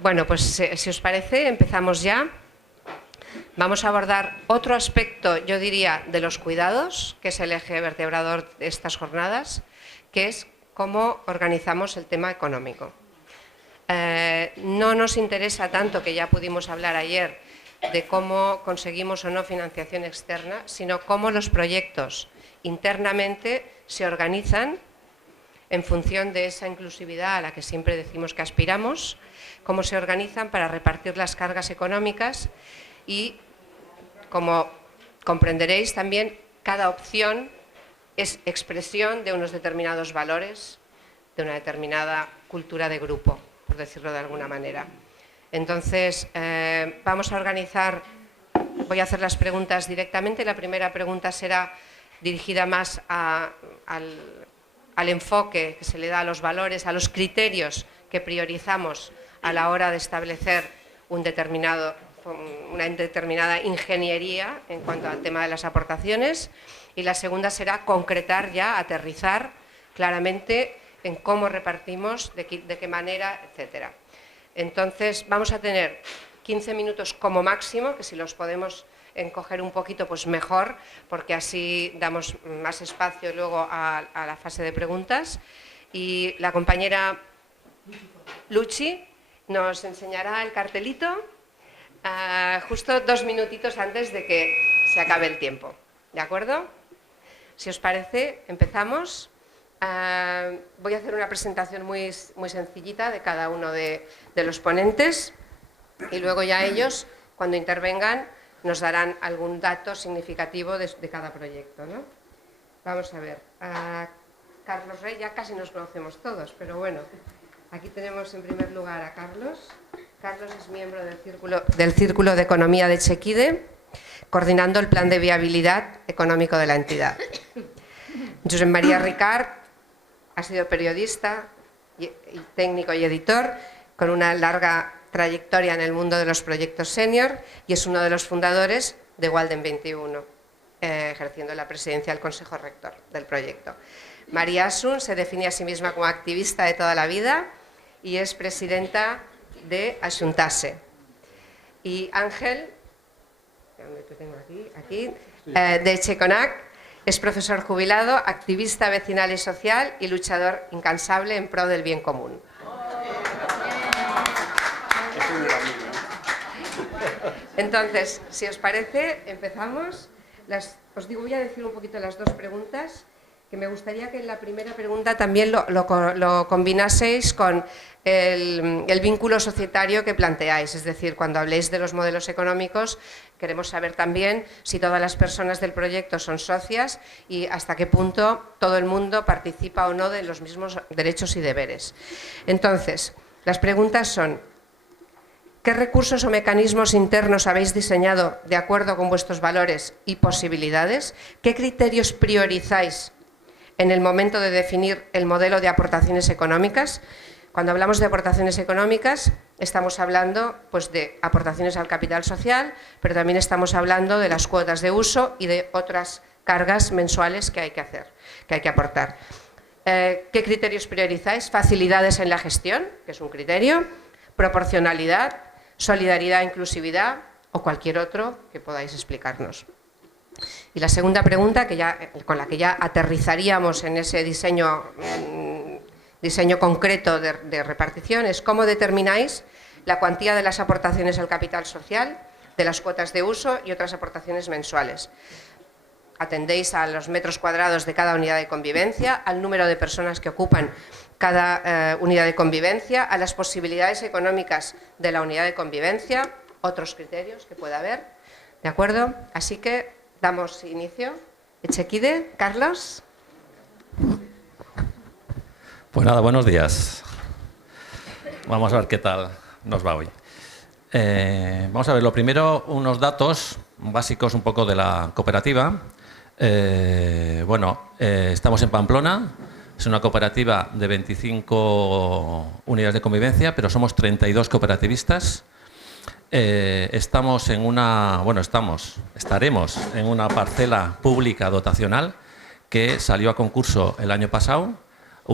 Bueno, pues si os parece, empezamos ya. Vamos a abordar otro aspecto, yo diría, de los cuidados, que es el eje vertebrador de estas jornadas, que es cómo organizamos el tema económico. No nos interesa tanto, que ya pudimos hablar ayer, de cómo conseguimos o no financiación externa, sino cómo los proyectos internamente se organizan en función de esa inclusividad a la que siempre decimos que aspiramos, cómo se organizan para repartir las cargas económicas y, como comprenderéis también, cada opción es expresión de unos determinados valores, de una determinada cultura de grupo, por decirlo de alguna manera. Entonces, vamos a organizar, voy a hacer las preguntas directamente. La primera pregunta será dirigida más al enfoque que se le da a los valores, a los criterios que priorizamos a la hora de establecer una determinada ingeniería en cuanto al tema de las aportaciones. Y la segunda será concretar ya, aterrizar claramente en cómo repartimos, de qué manera, etcétera. Entonces, vamos a tener 15 minutos como máximo, que si los podemos encoger un poquito, pues mejor, porque así damos más espacio luego a la fase de preguntas. Y la compañera Luchi nos enseñará el cartelito justo 2 minutitos antes de que se acabe el tiempo. ¿De acuerdo? Si os parece, empezamos. Voy a hacer una presentación muy sencillita de cada uno de los ponentes y luego ya ellos, cuando intervengan, nos darán algún dato significativo de cada proyecto, ¿no? Vamos a ver. Carlos Rey, ya casi nos conocemos todos, pero bueno, aquí tenemos en primer lugar a Carlos. Carlos es miembro del Círculo de Economía de Chekide, coordinando el plan de viabilidad económico de la entidad. Josep María Ricard ha sido periodista, técnico y editor, con una larga trayectoria en el mundo de los proyectos senior y es uno de los fundadores de Walden 21, ejerciendo la presidencia del Consejo Rector del proyecto. María Asun se define a sí misma como activista de toda la vida y es presidenta de Axuntase. Y Ángel, que tengo aquí, de Checonac, es profesor jubilado, activista vecinal y social y luchador incansable en pro del bien común. Entonces, si os parece, empezamos. Os digo, voy a decir un poquito las dos preguntas, que me gustaría que en la primera pregunta también lo combinaseis con el vínculo societario que planteáis. Es decir, cuando habléis de los modelos económicos, queremos saber también si todas las personas del proyecto son socias y hasta qué punto todo el mundo participa o no de los mismos derechos y deberes. Entonces, las preguntas son: ¿qué recursos o mecanismos internos habéis diseñado de acuerdo con vuestros valores y posibilidades? ¿Qué criterios priorizáis en el momento de definir el modelo de aportaciones económicas? Cuando hablamos de aportaciones económicas, estamos hablando pues, de aportaciones al capital social, pero también estamos hablando de las cuotas de uso y de otras cargas mensuales que hay que hacer, que hay que aportar. ¿Qué criterios priorizáis? Facilidades en la gestión, que es un criterio, proporcionalidad, solidaridad, inclusividad o cualquier otro que podáis explicarnos. Y la segunda pregunta, con la que ya aterrizaríamos en ese diseño concreto de repartición, es cómo determináis la cuantía de las aportaciones al capital social, de las cuotas de uso y otras aportaciones mensuales. Atendéis a los metros cuadrados de cada unidad de convivencia, al número de personas que ocupan cada unidad de convivencia, a las posibilidades económicas de la unidad de convivencia, otros criterios que pueda haber, ¿de acuerdo? Así que damos inicio. Chekide, Carlos. Pues nada, buenos días. Vamos a ver qué tal nos va hoy. Vamos a ver, lo primero, unos datos básicos un poco de la cooperativa. Estamos en Pamplona. Es una cooperativa de 25 unidades de convivencia, pero somos 32 cooperativistas. Estaremos en una parcela pública dotacional que salió a concurso el año pasado,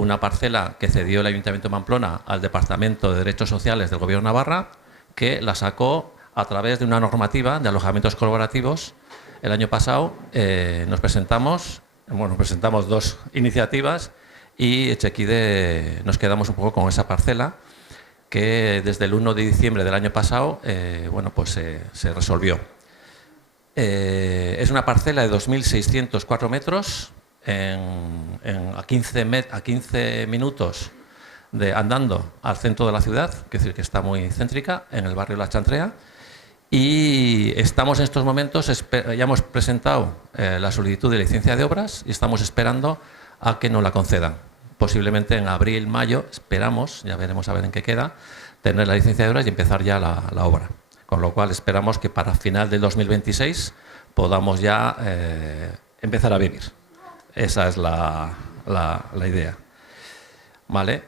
una parcela que cedió el Ayuntamiento de Pamplona al Departamento de Derechos Sociales del Gobierno de Navarra, que la sacó a través de una normativa de alojamientos colaborativos. El año pasado nos presentamos 2 iniciativas y Echequide nos quedamos un poco con esa parcela que desde el 1 de diciembre del año pasado se resolvió. Es una parcela de 2.604 metros a 15 minutos andando al centro de la ciudad, es decir, que está muy céntrica, en el barrio La Chantrea. Y estamos en estos momentos, ya hemos presentado la solicitud de licencia de obras y estamos esperando a que nos la concedan. Posiblemente en abril, mayo, esperamos, ya veremos a ver en qué queda, tener la licencia de obras y empezar ya la obra. Con lo cual esperamos que para final del 2026 podamos ya empezar a vivir. Esa es la idea. ¿Vale?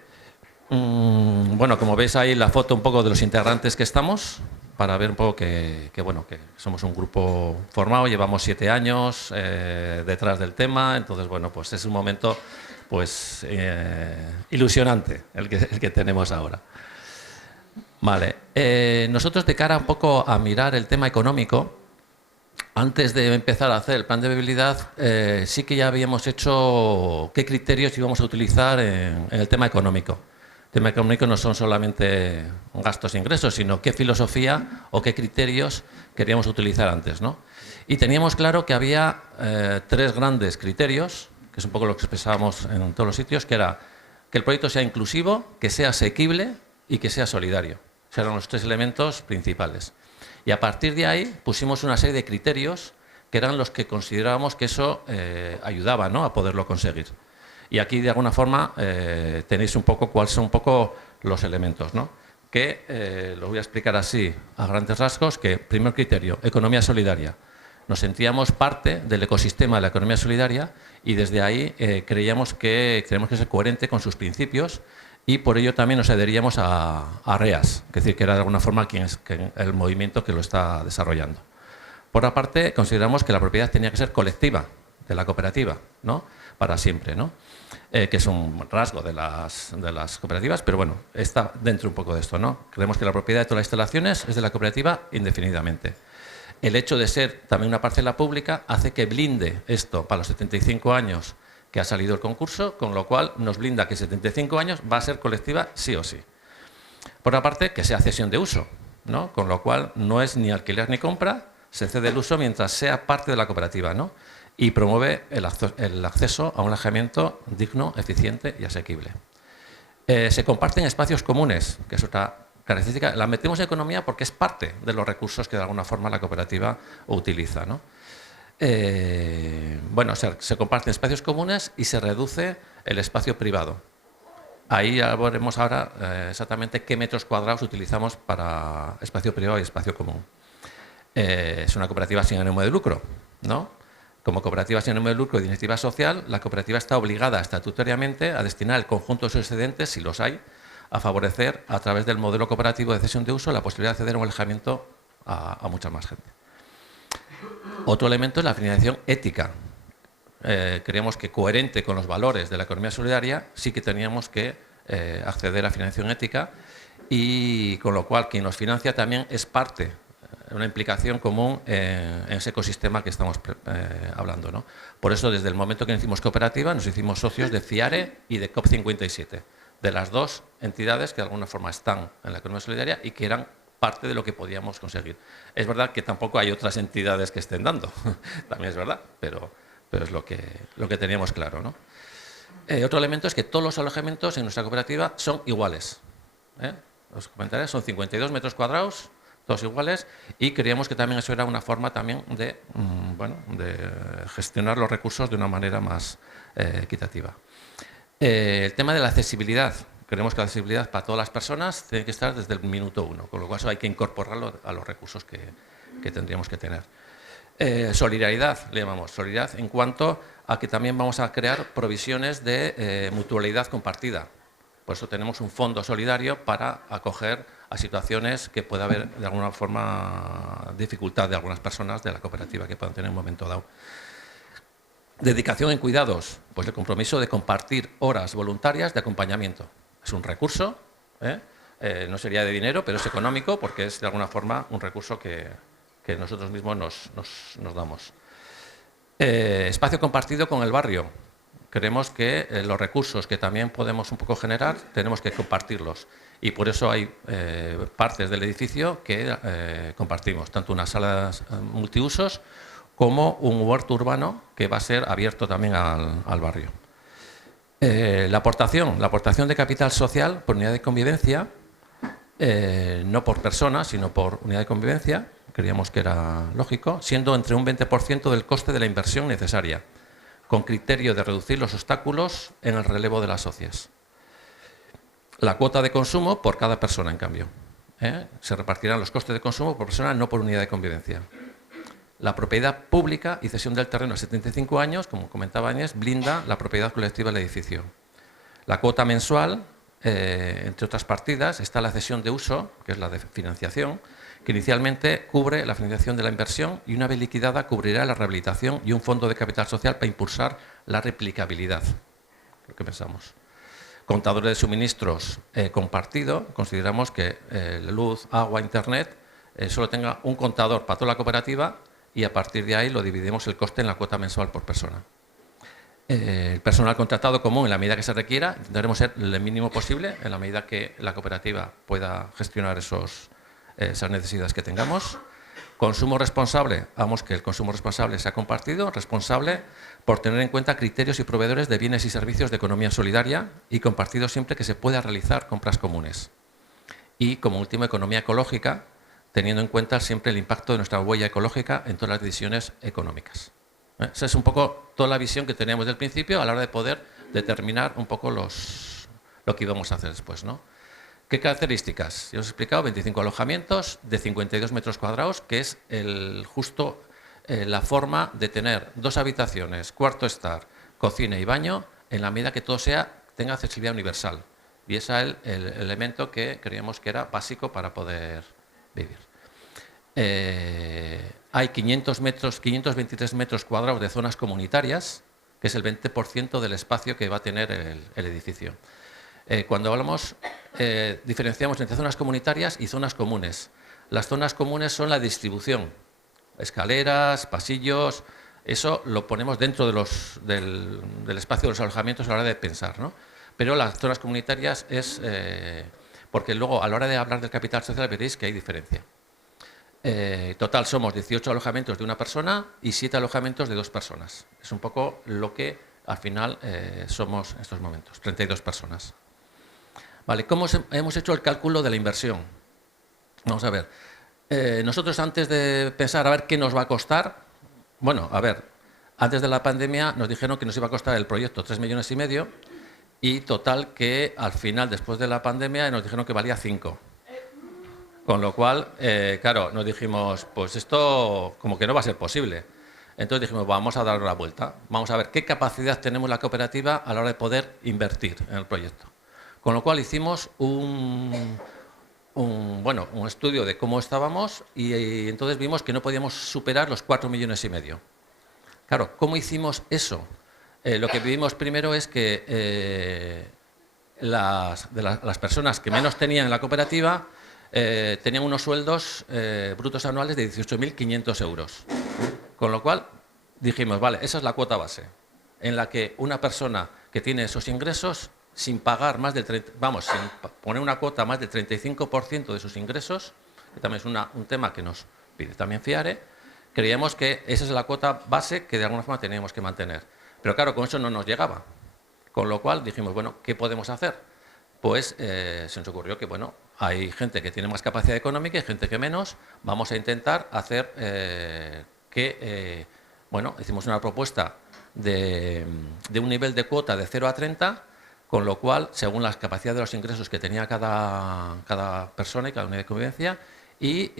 Bueno, como veis ahí la foto un poco de los integrantes que estamos, para ver un poco que somos un grupo formado, llevamos 7 años detrás del tema, entonces bueno, pues es un momento pues ilusionante el que tenemos ahora. Vale, nosotros de cara un poco a mirar el tema económico, antes de empezar a hacer el plan de viabilidad, sí que ya habíamos hecho qué criterios íbamos a utilizar en el tema económico. El tema económico no son solamente gastos e ingresos, sino qué filosofía o qué criterios queríamos utilizar antes, ¿no? Y teníamos claro que había 3 grandes criterios, que es un poco lo que expresábamos en todos los sitios, que era que el proyecto sea inclusivo, que sea asequible y que sea solidario. Esos eran los 3 elementos principales. Y a partir de ahí pusimos una serie de criterios que eran los que considerábamos que eso ayudaba, ¿no?, a poderlo conseguir. Y aquí, de alguna forma, tenéis un poco cuáles son un poco los elementos, ¿no? Que los voy a explicar así, a grandes rasgos, que, primer criterio, economía solidaria. Nos sentíamos parte del ecosistema de la economía solidaria y desde ahí creíamos que tenemos que ser coherente con sus principios y por ello también nos adheríamos a REAS, es decir, que era de alguna forma el movimiento que lo está desarrollando. Por otra parte, consideramos que la propiedad tenía que ser colectiva, de la cooperativa, ¿no?, para siempre, ¿no?, que es un rasgo de las cooperativas, pero bueno, está dentro un poco de esto, ¿no? Creemos que la propiedad de todas las instalaciones es de la cooperativa indefinidamente. El hecho de ser también una parcela pública hace que blinde esto para los 75 años que ha salido el concurso, con lo cual nos blinda que 75 años va a ser colectiva sí o sí. Por otra parte, que sea cesión de uso, ¿no?, con lo cual no es ni alquiler ni compra, se cede el uso mientras sea parte de la cooperativa, ¿no?, y promueve el acceso a un alojamiento digno, eficiente y asequible. Se comparten espacios comunes, que es otra característica. La metemos en economía porque es parte de los recursos que de alguna forma la cooperativa utiliza, ¿no? Bueno, se comparten espacios comunes y se reduce el espacio privado. Ahí ya veremos ahora exactamente qué metros cuadrados utilizamos para espacio privado y espacio común. Es una cooperativa sin ánimo de lucro, ¿no? Como cooperativa sin ánimo de lucro de iniciativa social, la cooperativa está obligada estatutariamente a destinar el conjunto de sus excedentes, si los hay, a favorecer, a través del modelo cooperativo de cesión de uso, la posibilidad de acceder a un alojamiento a mucha más gente. Otro elemento es la financiación ética. Creemos que, coherente con los valores de la economía solidaria, sí que teníamos que acceder a financiación ética y con lo cual quien nos financia también es parte, una implicación común en ese ecosistema que estamos hablando, ¿no? Por eso, desde el momento que hicimos cooperativa, nos hicimos socios de FIARE y de COP57, de las 2 entidades que de alguna forma están en la economía solidaria y que eran parte de lo que podíamos conseguir. Es verdad que tampoco hay otras entidades que estén dando, también es verdad, pero es lo que teníamos claro, ¿no? Otro elemento es que todos los alojamientos en nuestra cooperativa son iguales. Os comentaré, son 52 metros cuadrados, todos iguales, y creíamos que también eso era una forma también de gestionar los recursos de una manera más equitativa. El tema de la accesibilidad. Creemos que la accesibilidad para todas las personas tiene que estar desde el minuto 1, con lo cual eso hay que incorporarlo a los recursos que tendríamos que tener. Solidaridad, le llamamos solidaridad en cuanto a que también vamos a crear provisiones de mutualidad compartida. Por eso tenemos un fondo solidario para acoger a situaciones que pueda haber de alguna forma dificultad de algunas personas de la cooperativa que puedan tener en un momento dado. Dedicación en cuidados, pues el compromiso de compartir horas voluntarias de acompañamiento. Es un recurso, no sería de dinero, pero es económico porque es de alguna forma un recurso que nosotros mismos nos damos. Espacio compartido con el barrio. Creemos que los recursos que también podemos un poco generar tenemos que compartirlos y por eso hay partes del edificio que compartimos, tanto unas salas multiusos como un huerto urbano que va a ser abierto también al barrio. La aportación de capital social por unidad de convivencia, no por persona, sino por unidad de convivencia, creíamos que era lógico, siendo entre un 20% del coste de la inversión necesaria, con criterio de reducir los obstáculos en el relevo de las socias. La cuota de consumo por cada persona, en cambio. Se repartirán los costes de consumo por persona, no por unidad de convivencia. La propiedad pública y cesión del terreno a 75 años, como comentaba Áñez, blinda la propiedad colectiva del edificio. La cuota mensual, entre otras partidas, está la cesión de uso, que es la de financiación, que inicialmente cubre la financiación de la inversión y una vez liquidada cubrirá la rehabilitación y un fondo de capital social para impulsar la replicabilidad, lo que pensamos. Contadores de suministros compartido, consideramos que luz, agua, internet, solo tenga un contador para toda la cooperativa y a partir de ahí lo dividimos el coste en la cuota mensual por persona. El personal contratado común, en la medida que se requiera, intentaremos ser lo mínimo posible, en la medida que la cooperativa pueda gestionar esas necesidades que tengamos. Consumo responsable, vamos que el consumo responsable sea compartido, responsable por tener en cuenta criterios y proveedores de bienes y servicios de economía solidaria y compartido siempre que se pueda realizar compras comunes. Y como último, economía ecológica, teniendo en cuenta siempre el impacto de nuestra huella ecológica en todas las decisiones económicas. Esa es un poco toda la visión que teníamos del principio a la hora de poder determinar un poco lo que íbamos a hacer después, ¿no? ¿Qué características? Ya os he explicado, 25 alojamientos de 52 metros cuadrados, que es la forma de tener 2 habitaciones, cuarto estar, cocina y baño, en la medida que todo tenga accesibilidad universal. Y ese es el elemento que creíamos que era básico para poder vivir. Hay 523 metros cuadrados de zonas comunitarias, que es el 20% del espacio que va a tener el edificio. Cuando hablamos, diferenciamos entre zonas comunitarias y zonas comunes. Las zonas comunes son la distribución, escaleras, pasillos, eso lo ponemos dentro del espacio de los alojamientos a la hora de pensar, ¿no? Pero las zonas comunitarias es, porque luego a la hora de hablar del capital social veréis que hay diferencia. Total somos 18 alojamientos de una persona y 7 alojamientos de 2 personas. Es un poco lo que al final somos en estos momentos, 32 personas. Vale, ¿cómo hemos hecho el cálculo de la inversión? Vamos a ver. Nosotros antes de pensar a ver qué nos va a costar, bueno, a ver, antes de la pandemia nos dijeron que nos iba a costar el proyecto 3,5 millones y total que al final, después de la pandemia, nos dijeron que valía 5. Con lo cual, claro, nos dijimos, pues esto como que no va a ser posible. Entonces dijimos, vamos a dar la vuelta, vamos a ver qué capacidad tenemos la cooperativa a la hora de poder invertir en el proyecto. Con lo cual hicimos un estudio de cómo estábamos y entonces vimos que no podíamos superar los 4,5 millones. Claro, ¿cómo hicimos eso? Lo que vimos primero es que las personas que menos tenían en la cooperativa tenían unos sueldos brutos anuales de 18.500 euros. Con lo cual dijimos, vale, esa es la cuota base, en la que una persona que tiene esos ingresos sin pagar más del sin poner una cuota más del 35% de sus ingresos, que también es un tema que nos pide también FIARE, creíamos que esa es la cuota base que de alguna forma teníamos que mantener. Pero claro, con eso no nos llegaba. Con lo cual dijimos, bueno, ¿qué podemos hacer? Pues se nos ocurrió que, bueno, hay gente que tiene más capacidad económica y gente que menos. Vamos a intentar hacer hicimos una propuesta de un nivel de cuota de 0 a 30, con lo cual, según las capacidades de los ingresos que tenía cada persona y cada unidad de convivencia, y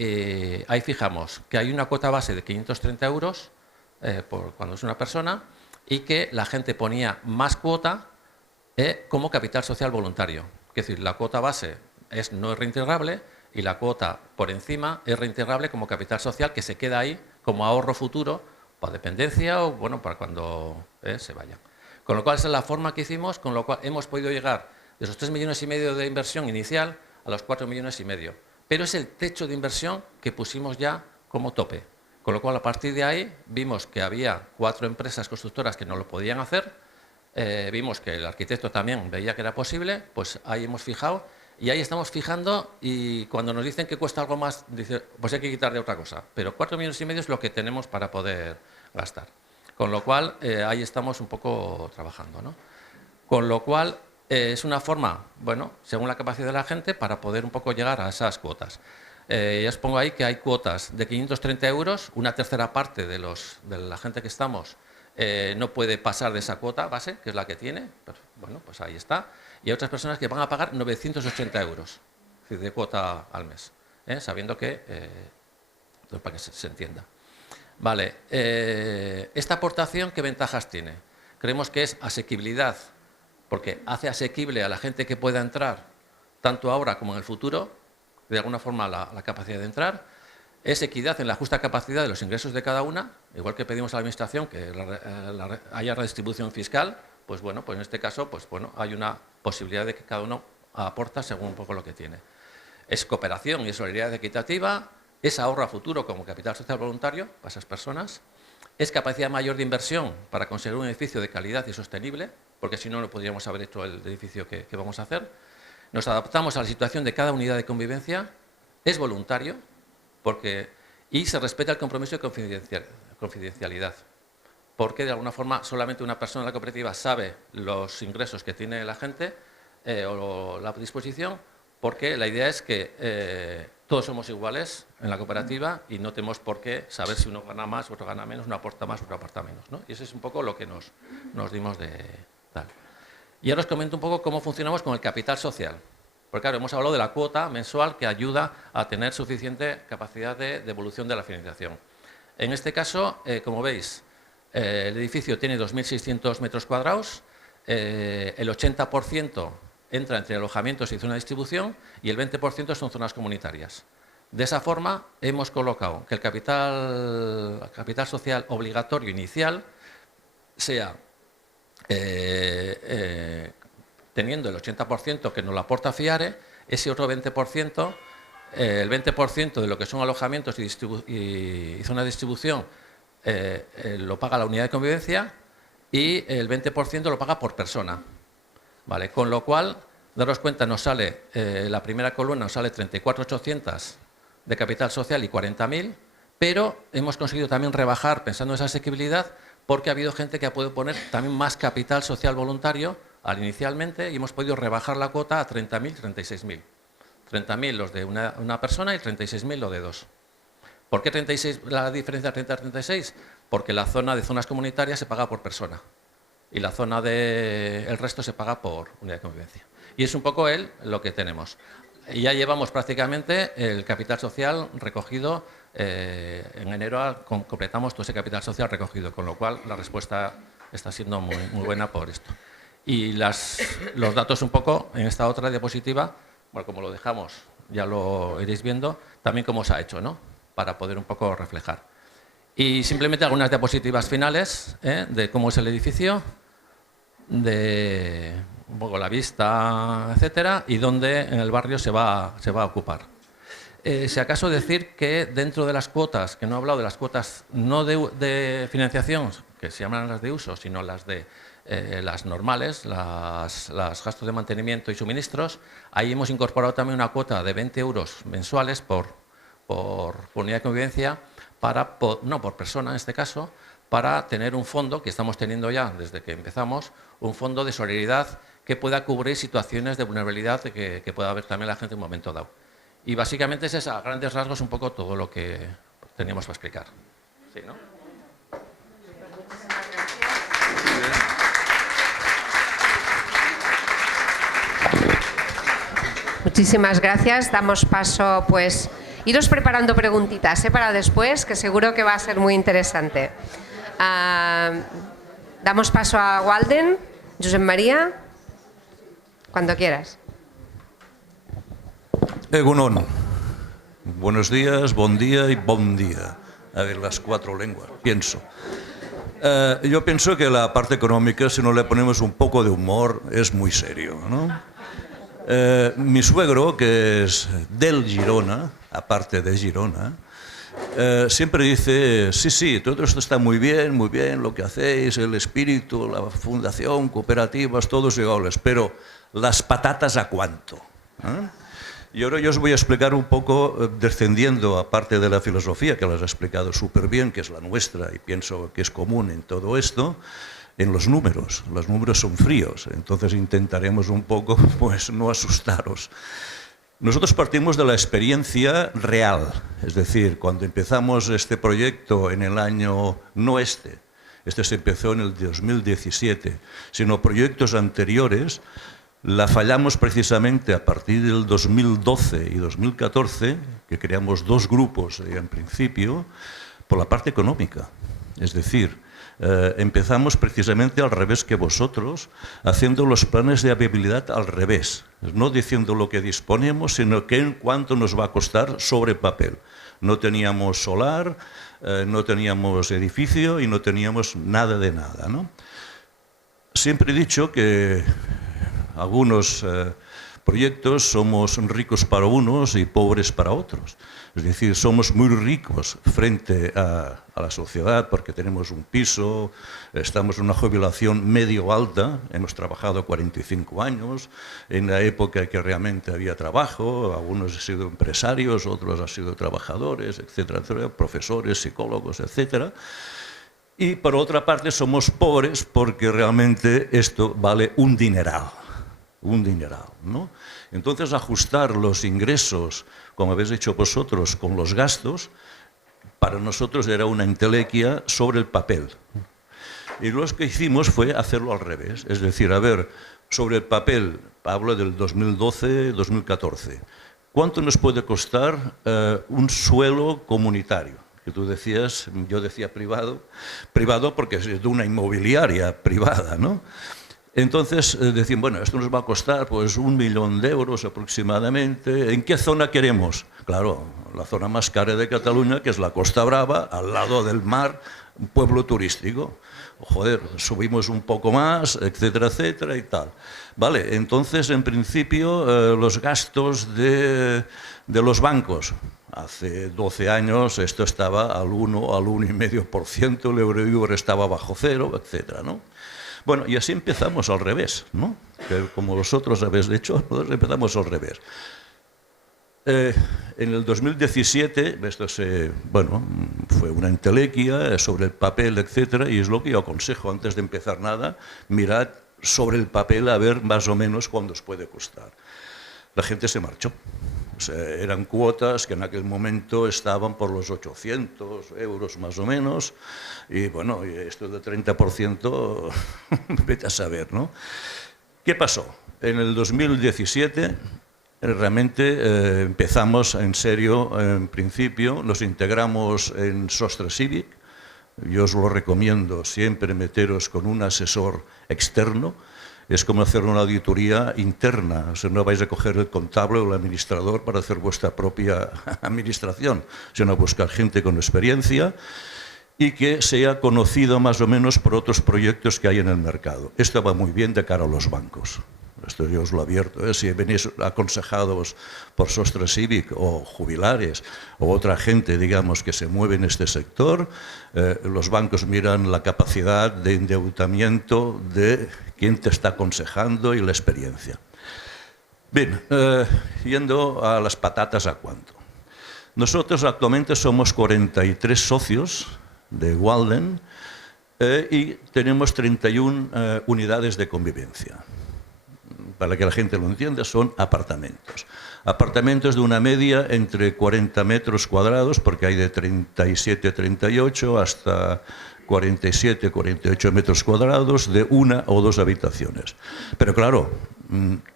ahí fijamos que hay una cuota base de 530 euros por cuando es una persona y que la gente ponía más cuota como capital social voluntario. Es decir, la cuota base no es reintegrable y la cuota por encima es reintegrable como capital social que se queda ahí como ahorro futuro para dependencia o bueno, para cuando se vayan. Con lo cual, esa es la forma que hicimos, con lo cual hemos podido llegar de esos 3,5 millones de inversión inicial a los 4,5 millones. Pero es el techo de inversión que pusimos ya como tope. Con lo cual, a partir de ahí, vimos que había 4 empresas constructoras que no lo podían hacer, vimos que el arquitecto también veía que era posible, pues ahí hemos fijado, y ahí estamos fijando, y cuando nos dicen que cuesta algo más, dice, pues hay que quitar de otra cosa. Pero 4,5 millones es lo que tenemos para poder gastar. Con lo cual, ahí estamos un poco trabajando, ¿no? Con lo cual, es una forma, bueno, según la capacidad de la gente, para poder un poco llegar a esas cuotas. Ya os pongo ahí que hay cuotas de 530 euros, una tercera parte de la gente que estamos no puede pasar de esa cuota base, que es la que tiene, pues, bueno, pues ahí está. Y hay otras personas que van a pagar 980 euros es decir, de cuota al mes, sabiendo que, entonces, para que se entienda. Vale, esta aportación, ¿qué ventajas tiene? Creemos que es asequibilidad, porque hace asequible a la gente que pueda entrar, tanto ahora como en el futuro, de alguna forma la capacidad de entrar. Es equidad en la justa capacidad de los ingresos de cada una, igual que pedimos a la Administración que haya redistribución fiscal, pues bueno, pues en este caso, pues bueno, hay una posibilidad de que cada uno aporta según un poco lo que tiene. Es cooperación y es solidaridad equitativa, es ahorro a futuro como capital social voluntario para esas personas, es capacidad mayor de inversión para conseguir un edificio de calidad y sostenible, porque si no, no podríamos haber hecho el edificio que vamos a hacer. Nos adaptamos a la situación de cada unidad de convivencia, es voluntario, y se respeta el compromiso de confidencialidad, porque de alguna forma solamente una persona de la cooperativa sabe los ingresos que tiene la gente o la disposición, porque la idea es que todos somos iguales en la cooperativa y no tenemos por qué saber si uno gana más, otro gana menos, uno aporta más, otro aporta menos, ¿no? Y eso es un poco lo que nos dimos de tal. Y ahora os comento un poco cómo funcionamos con el capital social. Porque claro, hemos hablado de la cuota mensual que ayuda a tener suficiente capacidad de devolución de la financiación. En este caso, como veis, el edificio tiene 2.600 metros cuadrados, el 80% entra entre alojamientos y zona de distribución y el 20% son zonas comunitarias. De esa forma, hemos colocado que el capital social obligatorio inicial sea teniendo el 80% que nos lo aporta FIARE, ese otro 20%, el 20% de lo que son alojamientos y zonas de distribución lo paga la unidad de convivencia y el 20% lo paga por persona. ¿Vale? Con lo cual, daros cuenta, nos sale, la primera columna nos sale 34.800 de capital social y 40.000, pero hemos conseguido también rebajar, pensando en esa asequibilidad, porque ha habido gente que ha podido poner también más capital social voluntario inicialmente y hemos podido rebajar la cuota a 30.000, 36.000. 30.000 los de una persona y 36.000 los de dos. ¿Por qué 36, la diferencia 30 a 36? Porque la zona de zonas comunitarias se paga por persona y la zona el resto se paga por unidad de convivencia. Y es un poco lo que tenemos. Y ya llevamos prácticamente el capital social recogido. En enero completamos todo ese capital social recogido, con lo cual la respuesta está siendo muy buena por esto. Y los datos un poco en esta otra diapositiva, bueno, como lo dejamos, ya lo iréis viendo, también cómo se ha hecho, ¿no? Para poder un poco reflejar. Y simplemente algunas diapositivas finales de cómo es el edificio, de un poco la vista, etcétera, y dónde en el barrio se va a ocupar. Si acaso decir que dentro de las cuotas, que no he hablado de las cuotas no de financiación, que se llaman las de uso, sino las de las normales, las gastos de mantenimiento y suministros, ahí hemos incorporado también una cuota de 20 euros mensuales por unidad de convivencia, no por persona en este caso, para tener un fondo que estamos teniendo ya desde que empezamos, un fondo de solidaridad que pueda cubrir situaciones de vulnerabilidad que pueda haber también la gente en un momento dado. Y básicamente es a grandes rasgos un poco todo lo que teníamos para explicar. ¿Sí, no? Muchísimas gracias. Damos paso, pues, iros preparando preguntitas para después, que seguro que va a ser muy interesante. Damos paso a Walden, Josep María, cuando quieras. Egunon. Buenos días, bon día y bon día. A ver, las 4 lenguas, pienso. Yo pienso que la parte económica, si no le ponemos un poco de humor, es muy serio, ¿no? Mi suegro, que es del Girona, aparte de Girona, siempre dice, sí, todo esto está muy bien, lo que hacéis, el espíritu, la fundación, cooperativas, todos iguales, pero ¿las patatas a cuánto? Y ahora yo os voy a explicar un poco, descendiendo aparte de la filosofía, que las he explicado súper bien, que es la nuestra y pienso que es común en todo esto, en los números. Los números son fríos, entonces intentaremos un poco, pues, no asustaros. Nosotros partimos de la experiencia real, es decir, cuando empezamos este proyecto en el año, no este se empezó en el 2017, sino proyectos anteriores, la fallamos precisamente a partir del 2012 y 2014, que creamos 2 grupos en principio, por la parte económica. Es decir, empezamos precisamente al revés que vosotros, haciendo los planes de viabilidad al revés, no diciendo lo que disponemos, sino que en cuánto nos va a costar sobre papel. No teníamos solar, no teníamos edificio y no teníamos nada de nada, ¿no? Siempre he dicho que algunos proyectos somos ricos para unos y pobres para otros. Es decir, somos muy ricos frente a la sociedad porque tenemos un piso, estamos en una jubilación medio alta, hemos trabajado 45 años, en la época que realmente había trabajo, algunos han sido empresarios, otros han sido trabajadores, etcétera, etcétera, profesores, psicólogos, etcétera. Y por otra parte somos pobres porque realmente esto vale un dineral, ¿no? Entonces ajustar los ingresos, como habéis hecho vosotros, con los gastos, para nosotros era una entelequia sobre el papel. Y lo que hicimos fue hacerlo al revés, es decir, a ver, sobre el papel, hablo del 2012-2014, ¿cuánto nos puede costar un suelo comunitario? Que tú decías, yo decía privado porque es de una inmobiliaria privada, ¿no? Entonces decían, bueno, esto nos va a costar pues 1 millón de euros aproximadamente. ¿En qué zona queremos? Claro, la zona más cara de Cataluña, que es la Costa Brava, al lado del mar, un pueblo turístico. Joder, subimos un poco más, etcétera, etcétera y tal. Vale, entonces en principio los gastos de los bancos. Hace 12 años esto estaba al 1, al 1,5%, el Euribor estaba bajo cero, etcétera, ¿no? Bueno, y así empezamos al revés, ¿no? Que como vosotros habéis hecho, nosotros empezamos al revés. En el 2017, esto fue una entelequia sobre el papel, etcétera, y es lo que yo aconsejo antes de empezar nada, mirad sobre el papel a ver más o menos cuánto os puede costar. La gente se marchó. O sea, eran cuotas que en aquel momento estaban por los 800 euros más o menos, y bueno, esto del 30%, vete a saber, ¿no? ¿Qué pasó? En el 2017 realmente empezamos en serio, en principio, nos integramos en Sostre Civic. Yo os lo recomiendo siempre meteros con un asesor externo. Es como hacer una auditoría interna, o sea, no vais a coger el contable o el administrador para hacer vuestra propia administración, sino a buscar gente con experiencia y que sea conocido más o menos por otros proyectos que hay en el mercado. Esto va muy bien de cara a los bancos. Esto yo os lo advierto, ¿eh? Si venís aconsejados por Sostre Civic o jubilares o otra gente, digamos, que se mueve en este sector, los bancos miran la capacidad de endeudamiento de quien te está aconsejando y la experiencia. Bien, yendo a las patatas a cuánto. Nosotros actualmente somos 43 socios de Walden y tenemos 31 unidades de convivencia. Para que la gente lo entienda, son apartamentos. Apartamentos de una media entre 40 metros cuadrados, porque hay de 37, 38 hasta 47, 48 metros cuadrados, de 1 o 2 habitaciones. Pero claro,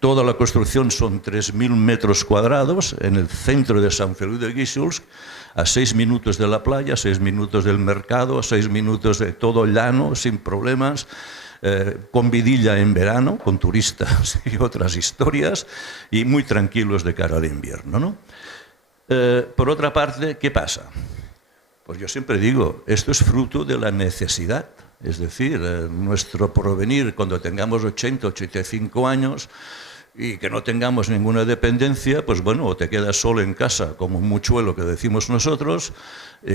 toda la construcción son 3.000 metros cuadrados en el centro de Sant Feliu de Guíxols, a 6 minutos de la playa, 6 minutos del mercado, 6 minutos de todo llano, sin problemas. Con vidilla en verano, con turistas y otras historias, y muy tranquilos de cara al invierno, ¿no? Por otra parte, ¿qué pasa? Pues yo siempre digo, esto es fruto de la necesidad. Es decir, nuestro porvenir, cuando tengamos 80, 85 años y que no tengamos ninguna dependencia, pues bueno, o te quedas solo en casa, como un mochuelo que decimos nosotros,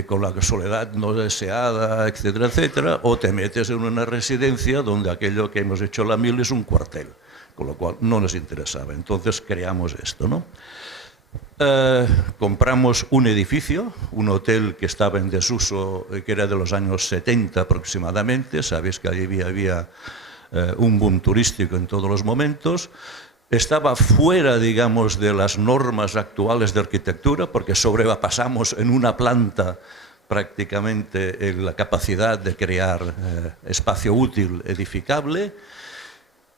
con la soledad no deseada, etcétera, etcétera, o te metes en una residencia donde aquello que hemos hecho la mil es un cuartel, con lo cual no nos interesaba. Entonces creamos esto, ¿no? Compramos un edificio, un hotel que estaba en desuso, que era de los años 70 aproximadamente. Sabéis que allí había un boom turístico en todos los momentos. Estaba fuera, digamos, de las normas actuales de arquitectura, porque sobrepasamos en una planta prácticamente la capacidad de crear espacio útil edificable.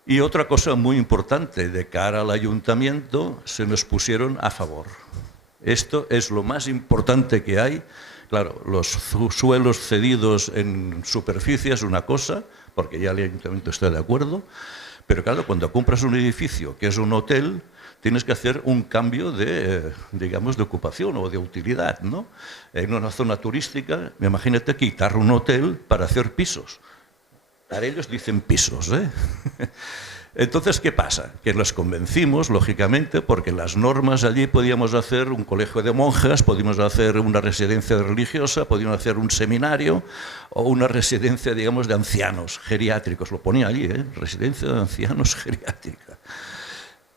Y otra cosa muy importante, de cara al ayuntamiento, se nos pusieron a favor. Esto es lo más importante que hay. Claro, los suelos cedidos en superficie es una cosa, porque ya el ayuntamiento está de acuerdo, pero claro, cuando compras un edificio que es un hotel, tienes que hacer un cambio de, digamos, de ocupación o de utilidad, ¿no? En una zona turística, imagínate quitar un hotel para hacer pisos. Para ellos dicen pisos, ¿eh? Entonces, ¿qué pasa? Que los convencimos, lógicamente, porque las normas allí podíamos hacer un colegio de monjas, podíamos hacer una residencia religiosa, podíamos hacer un seminario o una residencia, digamos, de ancianos geriátricos. Lo ponía allí, ¿eh? Residencia de ancianos geriátrica.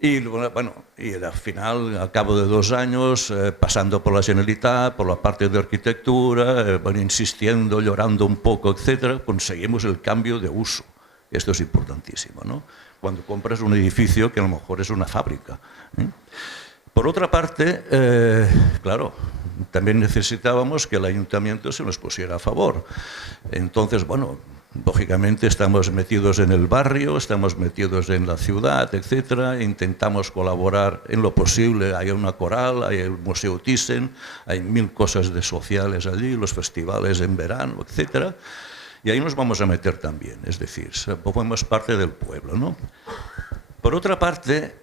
Y bueno, y al final, al cabo de 2 años, pasando por la Generalitat, por la parte de arquitectura, bueno, insistiendo, llorando un poco, etcétera, conseguimos el cambio de uso. Esto es importantísimo, ¿no? Cuando compras un edificio que a lo mejor es una fábrica, ¿eh? Por otra parte, claro, también necesitábamos que el ayuntamiento se nos pusiera a favor. Entonces, bueno, lógicamente estamos metidos en el barrio, estamos metidos en la ciudad, etcétera. Intentamos colaborar en lo posible. Hay una coral, hay el Museo Thyssen, hay 1000 cosas de sociales allí, los festivales en verano, etcétera. Y ahí nos vamos a meter también, es decir, formamos parte del pueblo, ¿no? Por otra parte,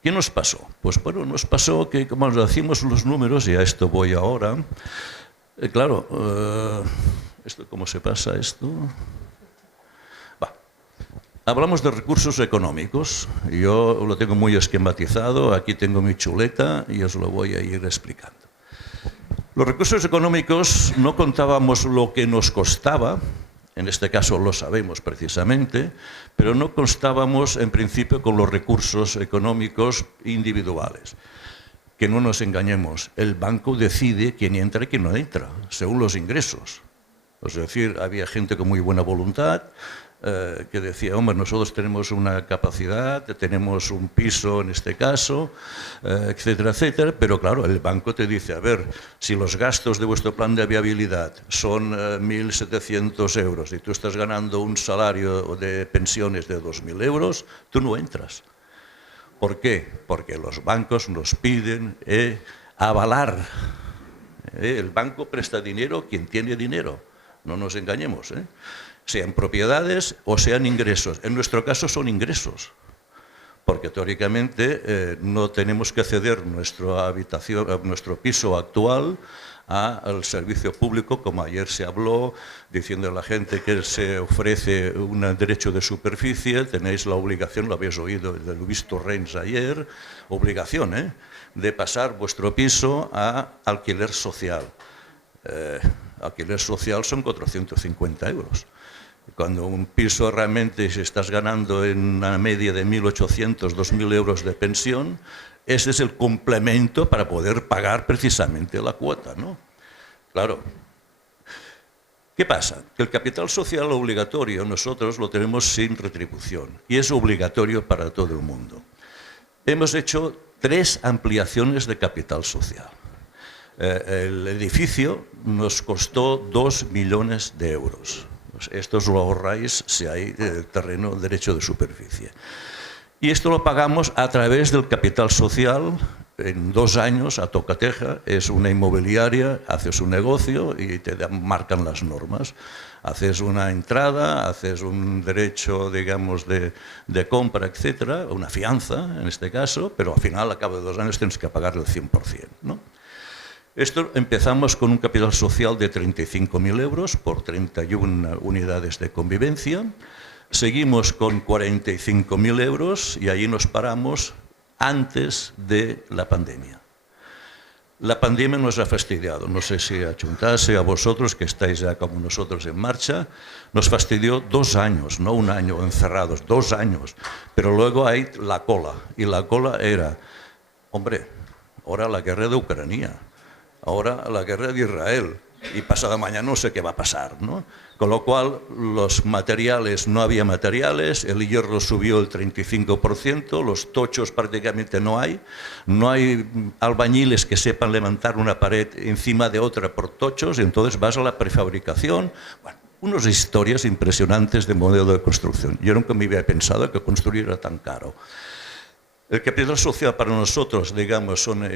¿qué nos pasó? Pues bueno, nos pasó que, como nos hacíamos los números, y a esto voy ahora, claro, ¿cómo se pasa esto? Hablamos de recursos económicos. Yo lo tengo muy esquematizado, aquí tengo mi chuleta y os lo voy a ir explicando. Los recursos económicos no contábamos lo que nos costaba, en este caso lo sabemos precisamente, pero no constábamos en principio con los recursos económicos individuales. Que no nos engañemos, el banco decide quién entra y quién no entra, según los ingresos. Es decir, había gente con muy buena voluntad que decía, hombre, nosotros tenemos una capacidad, tenemos un piso en este caso, etcétera, etcétera, pero claro, el banco te dice, a ver, si los gastos de vuestro plan de viabilidad son 1.700 euros y tú estás ganando un salario de pensiones de 2.000 euros, tú no entras. ¿Por qué? Porque los bancos nos piden avalar. El banco presta dinero a quien tiene dinero, no nos engañemos, sean propiedades o sean ingresos. En nuestro caso son ingresos, porque teóricamente no tenemos que ceder nuestra habitación, nuestro piso actual al servicio público, como ayer se habló, diciendo a la gente que se ofrece un derecho de superficie, tenéis la obligación, lo habéis oído de Luis Torrens ayer, obligación, de pasar vuestro piso a alquiler social. Alquiler social son 450 euros. Cuando un piso realmente, si estás ganando en una media de 1.800, 2.000 euros de pensión, ese es el complemento para poder pagar precisamente la cuota, ¿no? Claro. ¿Qué pasa? Que el capital social obligatorio nosotros lo tenemos sin retribución y es obligatorio para todo el mundo. Hemos hecho 3 ampliaciones de capital social. El edificio nos costó 2 millones de euros. Esto os lo ahorráis si hay terreno, derecho de superficie. Y esto lo pagamos a través del capital social en 2 años a tocateja. Es una inmobiliaria, haces un negocio y te marcan las normas. Haces una entrada, haces un derecho, digamos, de compra, etcétera, una fianza en este caso, pero al final, a cabo de 2 años, tienes que pagar el 100%, ¿no? Esto empezamos con un capital social de 35.000 euros por 31 unidades de convivencia. Seguimos con 45.000 euros y ahí nos paramos antes de la pandemia. La pandemia nos ha fastidiado, no sé si a Chuntase, a vosotros que estáis ya como nosotros en marcha, nos fastidió 2 años, no 1 año encerrados, 2 años. Pero luego hay la cola, y la cola era, hombre, ahora la guerra de Ucrania, ahora la guerra de Israel, y pasado mañana no sé qué va a pasar, ¿no? Con lo cual, los materiales, no había materiales, el hierro subió el 35%, los tochos prácticamente no hay albañiles que sepan levantar una pared encima de otra por tochos, y entonces vas a la prefabricación. Bueno, unas historias impresionantes de modelo de construcción. Yo nunca me había pensado que construir era tan caro. El capital social para nosotros, digamos, son,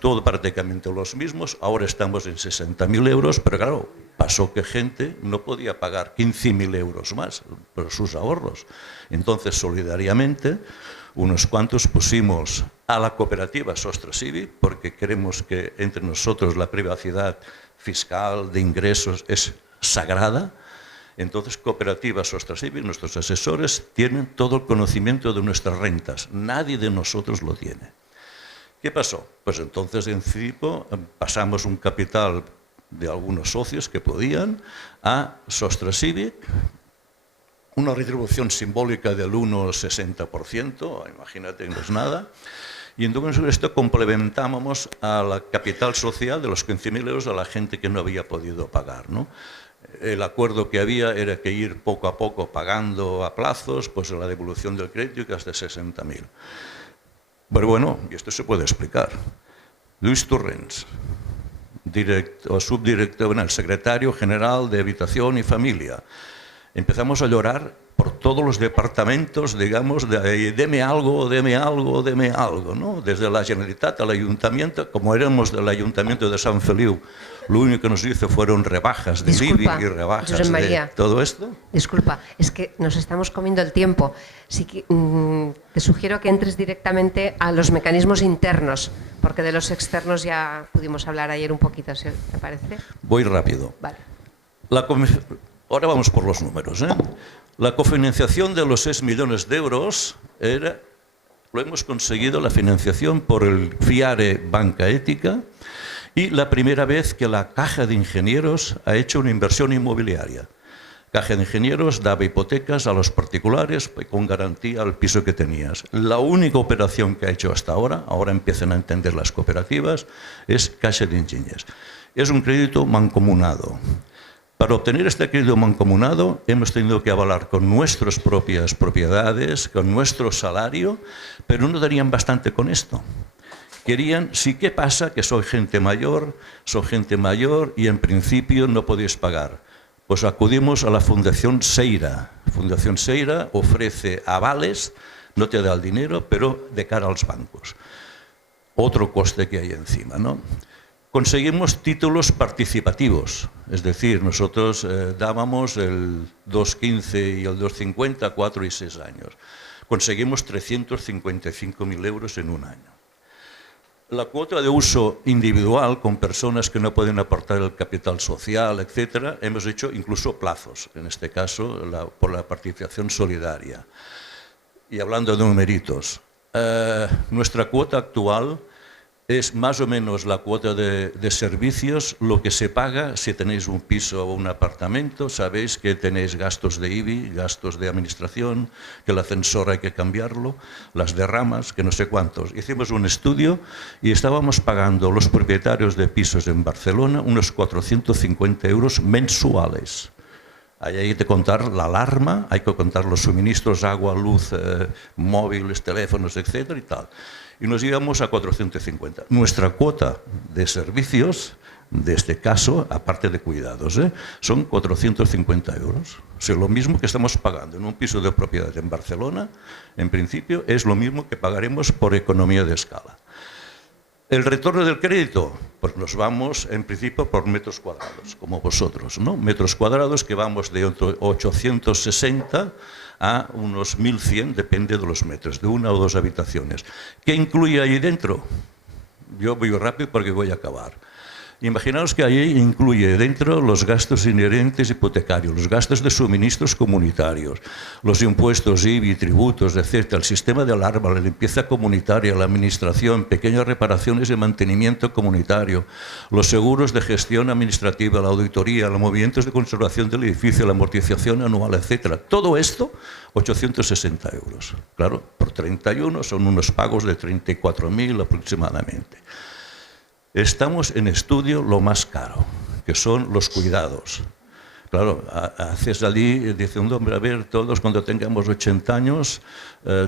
todo prácticamente los mismos. Ahora estamos en 60.000 euros, pero claro, pasó que gente no podía pagar 15.000 euros más por sus ahorros. Entonces, solidariamente, unos cuantos pusimos a la cooperativa Sostrasivi, porque queremos que entre nosotros la privacidad fiscal de ingresos es sagrada. Entonces, Cooperativa Sostrasivi, nuestros asesores, tienen todo el conocimiento de nuestras rentas. Nadie de nosotros lo tiene. ¿Qué pasó? Pues entonces, en principio, pasamos un capital de algunos socios que podían a Sostrasivi, una retribución simbólica del 1,60%, imagínate, no es nada. Y entonces esto complementábamos a la capital social de los 15.000 euros a la gente que no había podido pagar, ¿no? El acuerdo que había era que ir poco a poco pagando a plazos, pues la devolución del crédito, que hasta 60.000. Pero bueno, y esto se puede explicar. Luis Torrens, subdirector, el secretario general de Habitación y Familia. Empezamos a llorar por todos los departamentos, digamos, de deme algo, deme algo, deme algo, ¿no? Desde la Generalitat al Ayuntamiento, como éramos del Ayuntamiento de San Feliu, lo único que nos hizo fueron rebajas de IBI y rebajas Josep María, de todo esto. Disculpa, es que nos estamos comiendo el tiempo. Sí que, te sugiero que entres directamente a los mecanismos internos, porque de los externos ya pudimos hablar ayer un poquito, ¿te parece? Voy rápido. Vale. Ahora vamos por los números, ¿eh? La cofinanciación de los 6 millones de euros lo hemos conseguido, la financiación por el FIARE Banca Ética, y la primera vez que la Caja de Ingenieros ha hecho una inversión inmobiliaria. Caja de Ingenieros daba hipotecas a los particulares con garantía al piso que tenías. La única operación que ha hecho hasta ahora empiezan a entender las cooperativas, es Caixa de Enginyers. Es un crédito mancomunado. Para obtener este crédito mancomunado hemos tenido que avalar con nuestras propias propiedades, con nuestro salario, pero no darían bastante con esto. Querían, sí, ¿qué pasa? Que soy gente mayor y en principio no podéis pagar. Pues acudimos a la Fundación Seira. Fundación Seira ofrece avales, no te da el dinero, pero de cara a los bancos. Otro coste que hay encima, ¿no? Conseguimos títulos participativos, es decir, nosotros dábamos el 2,15 y el 2,50 a 4 y 6 años. Conseguimos 355.000 euros en un año. La cuota de uso individual con personas que no pueden aportar el capital social, etcétera, hemos hecho incluso plazos, en este caso por la participación solidaria. Y hablando de numeritos, nuestra cuota actual es más o menos la cuota de servicios, lo que se paga si tenéis un piso o un apartamento. Sabéis que tenéis gastos de IBI, gastos de administración, que el ascensor hay que cambiarlo, las derramas, que no sé cuántos. Hicimos un estudio y estábamos pagando los propietarios de pisos en Barcelona unos 450 euros mensuales. Ahí hay que contar la alarma, hay que contar los suministros, agua, luz, móviles, teléfonos, etcétera y tal. Y nos íbamos a 450. Nuestra cuota de servicios, de este caso, aparte de cuidados, son 450 euros. O sea, lo mismo que estamos pagando en un piso de propiedad en Barcelona, en principio, es lo mismo que pagaremos por economía de escala. El retorno del crédito, pues nos vamos en principio por metros cuadrados, como vosotros, ¿no? Metros cuadrados que vamos de 860 a unos 1.100, depende de los metros, de 1 o 2 habitaciones. ¿Qué incluye ahí dentro? Yo voy rápido porque voy a acabar. Imaginaos que ahí incluye dentro los gastos inherentes hipotecarios, los gastos de suministros comunitarios, los impuestos, IBI, tributos, etc., el sistema de alarma, la limpieza comunitaria, la administración, pequeñas reparaciones y mantenimiento comunitario, los seguros de gestión administrativa, la auditoría, los movimientos de conservación del edificio, la amortización anual, etc. Todo esto, 860 euros. Claro, por 31 son unos pagos de 34.000 aproximadamente. Estamos en estudio lo más caro, que son los cuidados. Claro, haces allí diciendo, hombre, a ver, todos cuando tengamos 80 años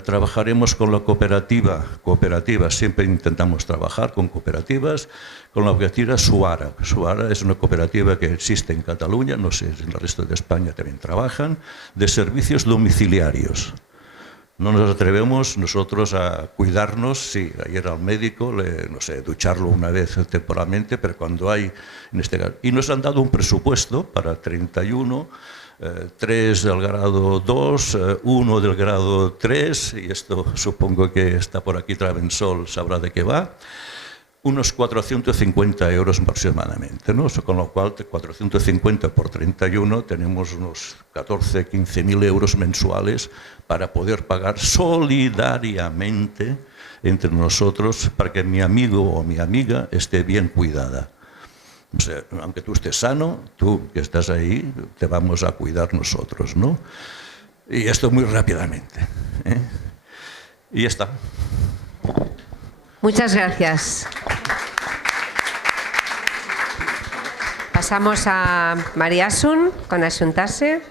trabajaremos con la cooperativa. Cooperativas, siempre intentamos trabajar con cooperativas, con la cooperativa Suara. Suara es una cooperativa que existe en Cataluña, no sé, en el resto de España también trabajan, de servicios domiciliarios. No nos atrevemos nosotros a cuidarnos, sí, a ir al médico, no sé, ducharlo una vez temporalmente, pero cuando hay, en este caso, y nos han dado un presupuesto para 31, 3 del grado 2, 1 del grado 3, y esto supongo que está por aquí Travensol, sabrá de qué va, unos 450 euros aproximadamente, ¿no? Con lo cual, 450 por 31, tenemos unos 14, 15.000 euros mensuales para poder pagar solidariamente entre nosotros para que mi amigo o mi amiga esté bien cuidada. O sea, aunque tú estés sano, tú que estás ahí, te vamos a cuidar nosotros, ¿no? Y esto muy rápidamente, ¿eh? Y ya está. Muchas gracias. Pasamos a María Asun, con Axuntase.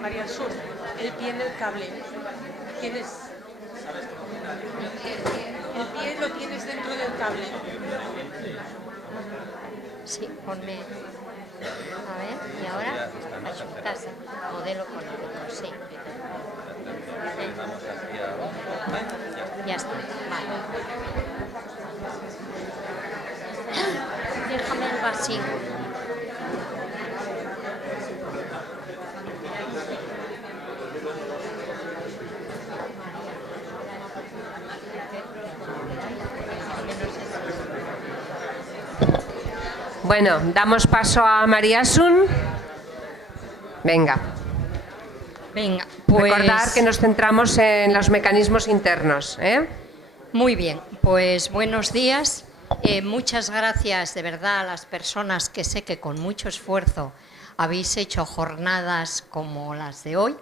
María Asun, él tiene el cable. ¿Tienes? El pie lo tienes dentro del cable. Sí, ponme. A ver, ¿y ahora? Axuntase, modelo económico, sí. Ya está, vale. Déjame el vasito. Bueno, damos paso a María Asun. Venga. Venga, pues... Recordar que nos centramos en los mecanismos internos, ¿eh? Muy bien, pues buenos días. Muchas gracias de verdad a las personas que sé que con mucho esfuerzo habéis hecho jornadas como las de hoy,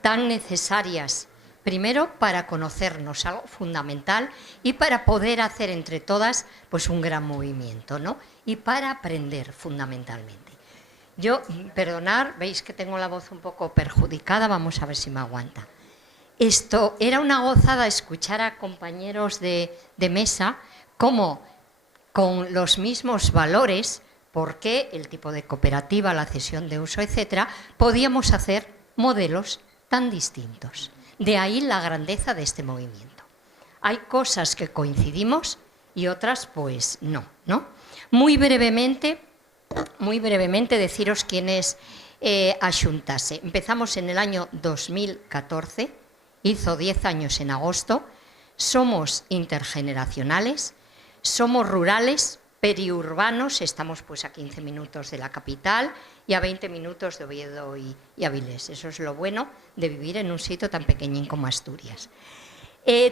tan necesarias, primero para conocernos, algo fundamental, y para poder hacer entre todas pues un gran movimiento, ¿no? Y para aprender fundamentalmente. Yo, perdonad, veis que tengo la voz un poco perjudicada, vamos a ver si me aguanta. Esto era una gozada escuchar a compañeros de mesa cómo con los mismos valores, porque el tipo de cooperativa, la cesión de uso, etcétera, podíamos hacer modelos tan distintos. De ahí la grandeza de este movimiento. Hay cosas que coincidimos y otras pues no, ¿no? Muy brevemente deciros quién es Axuntase. Empezamos en el año 2014, hizo 10 años en agosto, somos intergeneracionales, somos rurales, periurbanos, estamos pues a 15 minutos de la capital y a 20 minutos de Oviedo y Avilés. Eso es lo bueno de vivir en un sitio tan pequeñín como Asturias.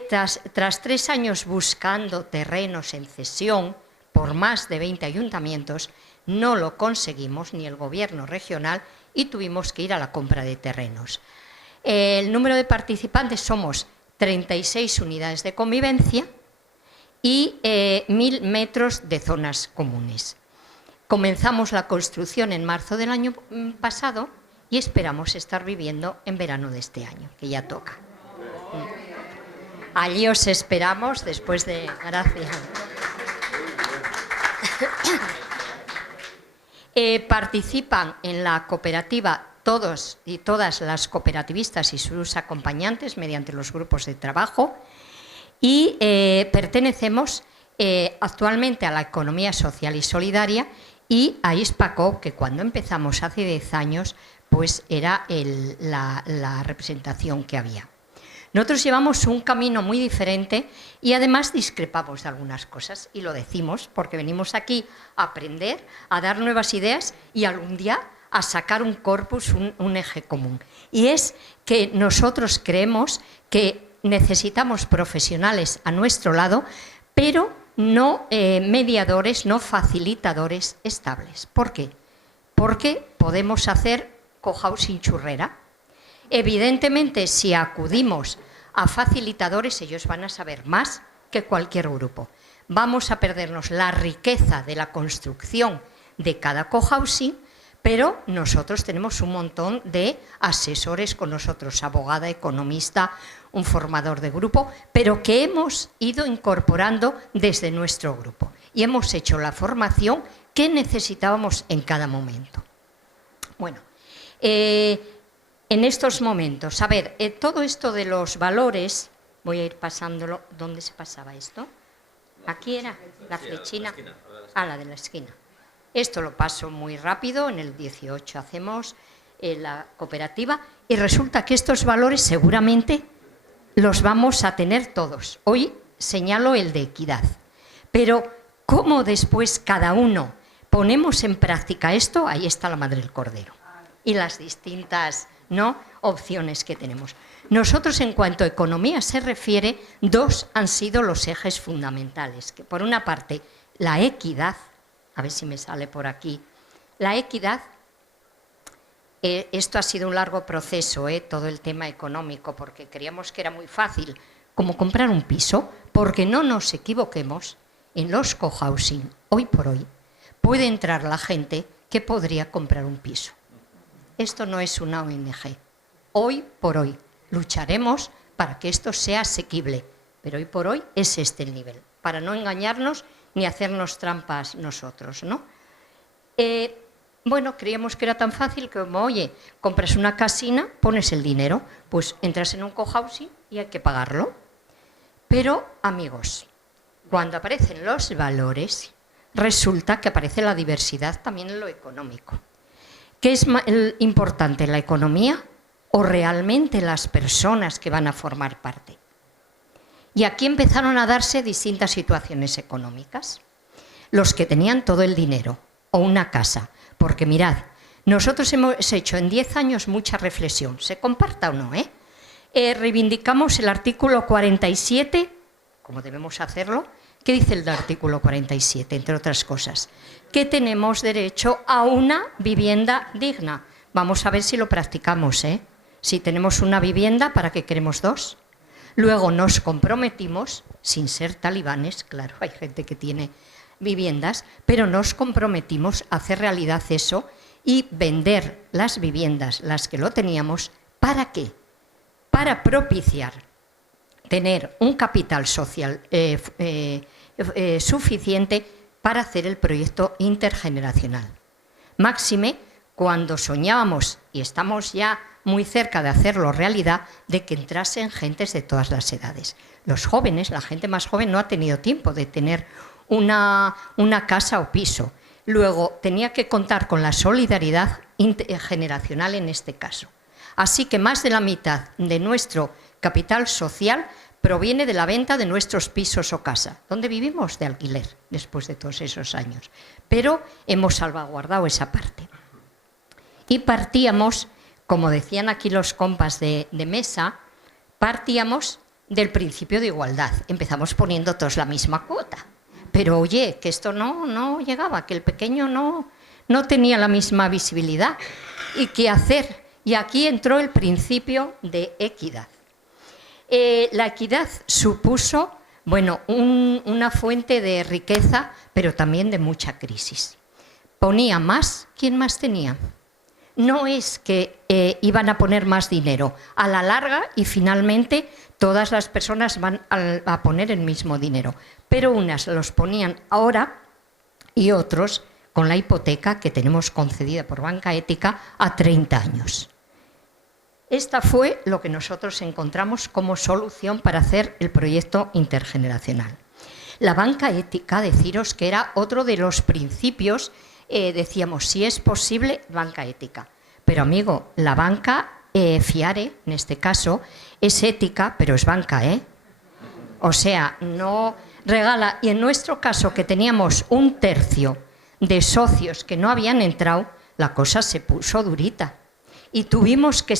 Tras 3 años buscando terrenos en cesión por más de 20 ayuntamientos, no lo conseguimos, ni el gobierno regional, y tuvimos que ir a la compra de terrenos. El número de participantes somos 36 unidades de convivencia y 1.000 metros de zonas comunes. Comenzamos la construcción en marzo del año pasado y esperamos estar viviendo en verano de este año, que ya toca. Allí os esperamos después de... Gracias. Participan en la cooperativa todos y todas las cooperativistas y sus acompañantes mediante los grupos de trabajo y pertenecemos actualmente a la economía social y solidaria y a Hispaco, que cuando empezamos hace 10 años, pues era la representación que había. Nosotros llevamos un camino muy diferente y además discrepamos de algunas cosas, y lo decimos porque venimos aquí a aprender, a dar nuevas ideas y algún día a sacar un corpus, un eje común. Y es que nosotros creemos que necesitamos profesionales a nuestro lado, pero no mediadores, no facilitadores estables. ¿Por qué? Porque podemos hacer cohousing churrera. Evidentemente, si acudimos a facilitadores, ellos van a saber más que cualquier grupo. Vamos a perdernos la riqueza de la construcción de cada cohousing, pero nosotros tenemos un montón de asesores con nosotros, abogada, economista, un formador de grupo, pero que hemos ido incorporando desde nuestro grupo y hemos hecho la formación que necesitábamos en cada momento. Bueno, en estos momentos, a ver, todo esto de los valores, voy a ir pasándolo, ¿dónde se pasaba esto? Aquí era, la flechina, la de la esquina. Esto lo paso muy rápido, en el 18 hacemos la cooperativa y resulta que estos valores seguramente los vamos a tener todos. Hoy señalo el de equidad, pero ¿cómo después cada uno ponemos en práctica esto? Ahí está la Madre del Cordero y las distintas opciones que tenemos. Nosotros, en cuanto a economía se refiere, dos han sido los ejes fundamentales, que por una parte la equidad, a ver si me sale por aquí, la equidad, esto ha sido un largo proceso, todo el tema económico, porque creíamos que era muy fácil, como comprar un piso, porque no nos equivoquemos, en los cohousing, hoy por hoy, puede entrar la gente que podría comprar un piso. Esto no es una ONG. Hoy por hoy lucharemos para que esto sea asequible, pero hoy por hoy es este el nivel, para no engañarnos ni hacernos trampas nosotros, ¿no? Bueno, creíamos que era tan fácil como, oye, compras una casina, pones el dinero, pues entras en un cohousing y hay que pagarlo. Pero, amigos, cuando aparecen los valores, resulta que aparece la diversidad también en lo económico. ¿Qué es importante, la economía o realmente las personas que van a formar parte? Y aquí empezaron a darse distintas situaciones económicas. Los que tenían todo el dinero o una casa, porque mirad, nosotros hemos hecho en 10 años mucha reflexión, se comparta o no, reivindicamos el artículo 47, como debemos hacerlo. ¿Qué dice el artículo 47, entre otras cosas? Que tenemos derecho a una vivienda digna. Vamos a ver si lo practicamos, Si tenemos una vivienda, ¿para qué queremos dos? Luego nos comprometimos, sin ser talibanes, claro, hay gente que tiene viviendas, pero nos comprometimos a hacer realidad eso y vender las viviendas, las que lo teníamos, ¿para qué? Para propiciar tener un capital social suficiente para hacer el proyecto intergeneracional. Máxime cuando soñábamos, y estamos ya muy cerca de hacerlo realidad, de que entrasen gentes de todas las edades. Los jóvenes, la gente más joven no ha tenido tiempo de tener una casa o piso. Luego tenía que contar con la solidaridad intergeneracional en este caso. Así que más de la mitad de nuestro capital social proviene de la venta de nuestros pisos o casa, donde vivimos de alquiler después de todos esos años. Pero hemos salvaguardado esa parte. Y partíamos, como decían aquí los compas de mesa, partíamos del principio de igualdad. Empezamos poniendo todos la misma cuota. Pero oye, que esto no llegaba, que el pequeño no tenía la misma visibilidad. ¿Y qué hacer? Y aquí entró el principio de equidad. La equidad supuso, bueno, una fuente de riqueza, pero también de mucha crisis. Ponía más, ¿quién más tenía? No es que iban a poner más dinero. A la larga y finalmente todas las personas van a poner el mismo dinero. Pero unas los ponían ahora y otros con la hipoteca que tenemos concedida por Banca Ética a 30 años. Esta fue lo que nosotros encontramos como solución para hacer el proyecto intergeneracional. La Banca Ética, deciros que era otro de los principios decíamos, si es posible, banca ética. Pero amigo, la banca Fiare, en este caso, es ética, pero es banca, ¿eh? O sea, no regala. Y en nuestro caso, que teníamos 1/3 de socios que no habían entrado, la cosa se puso durita. Y tuvimos que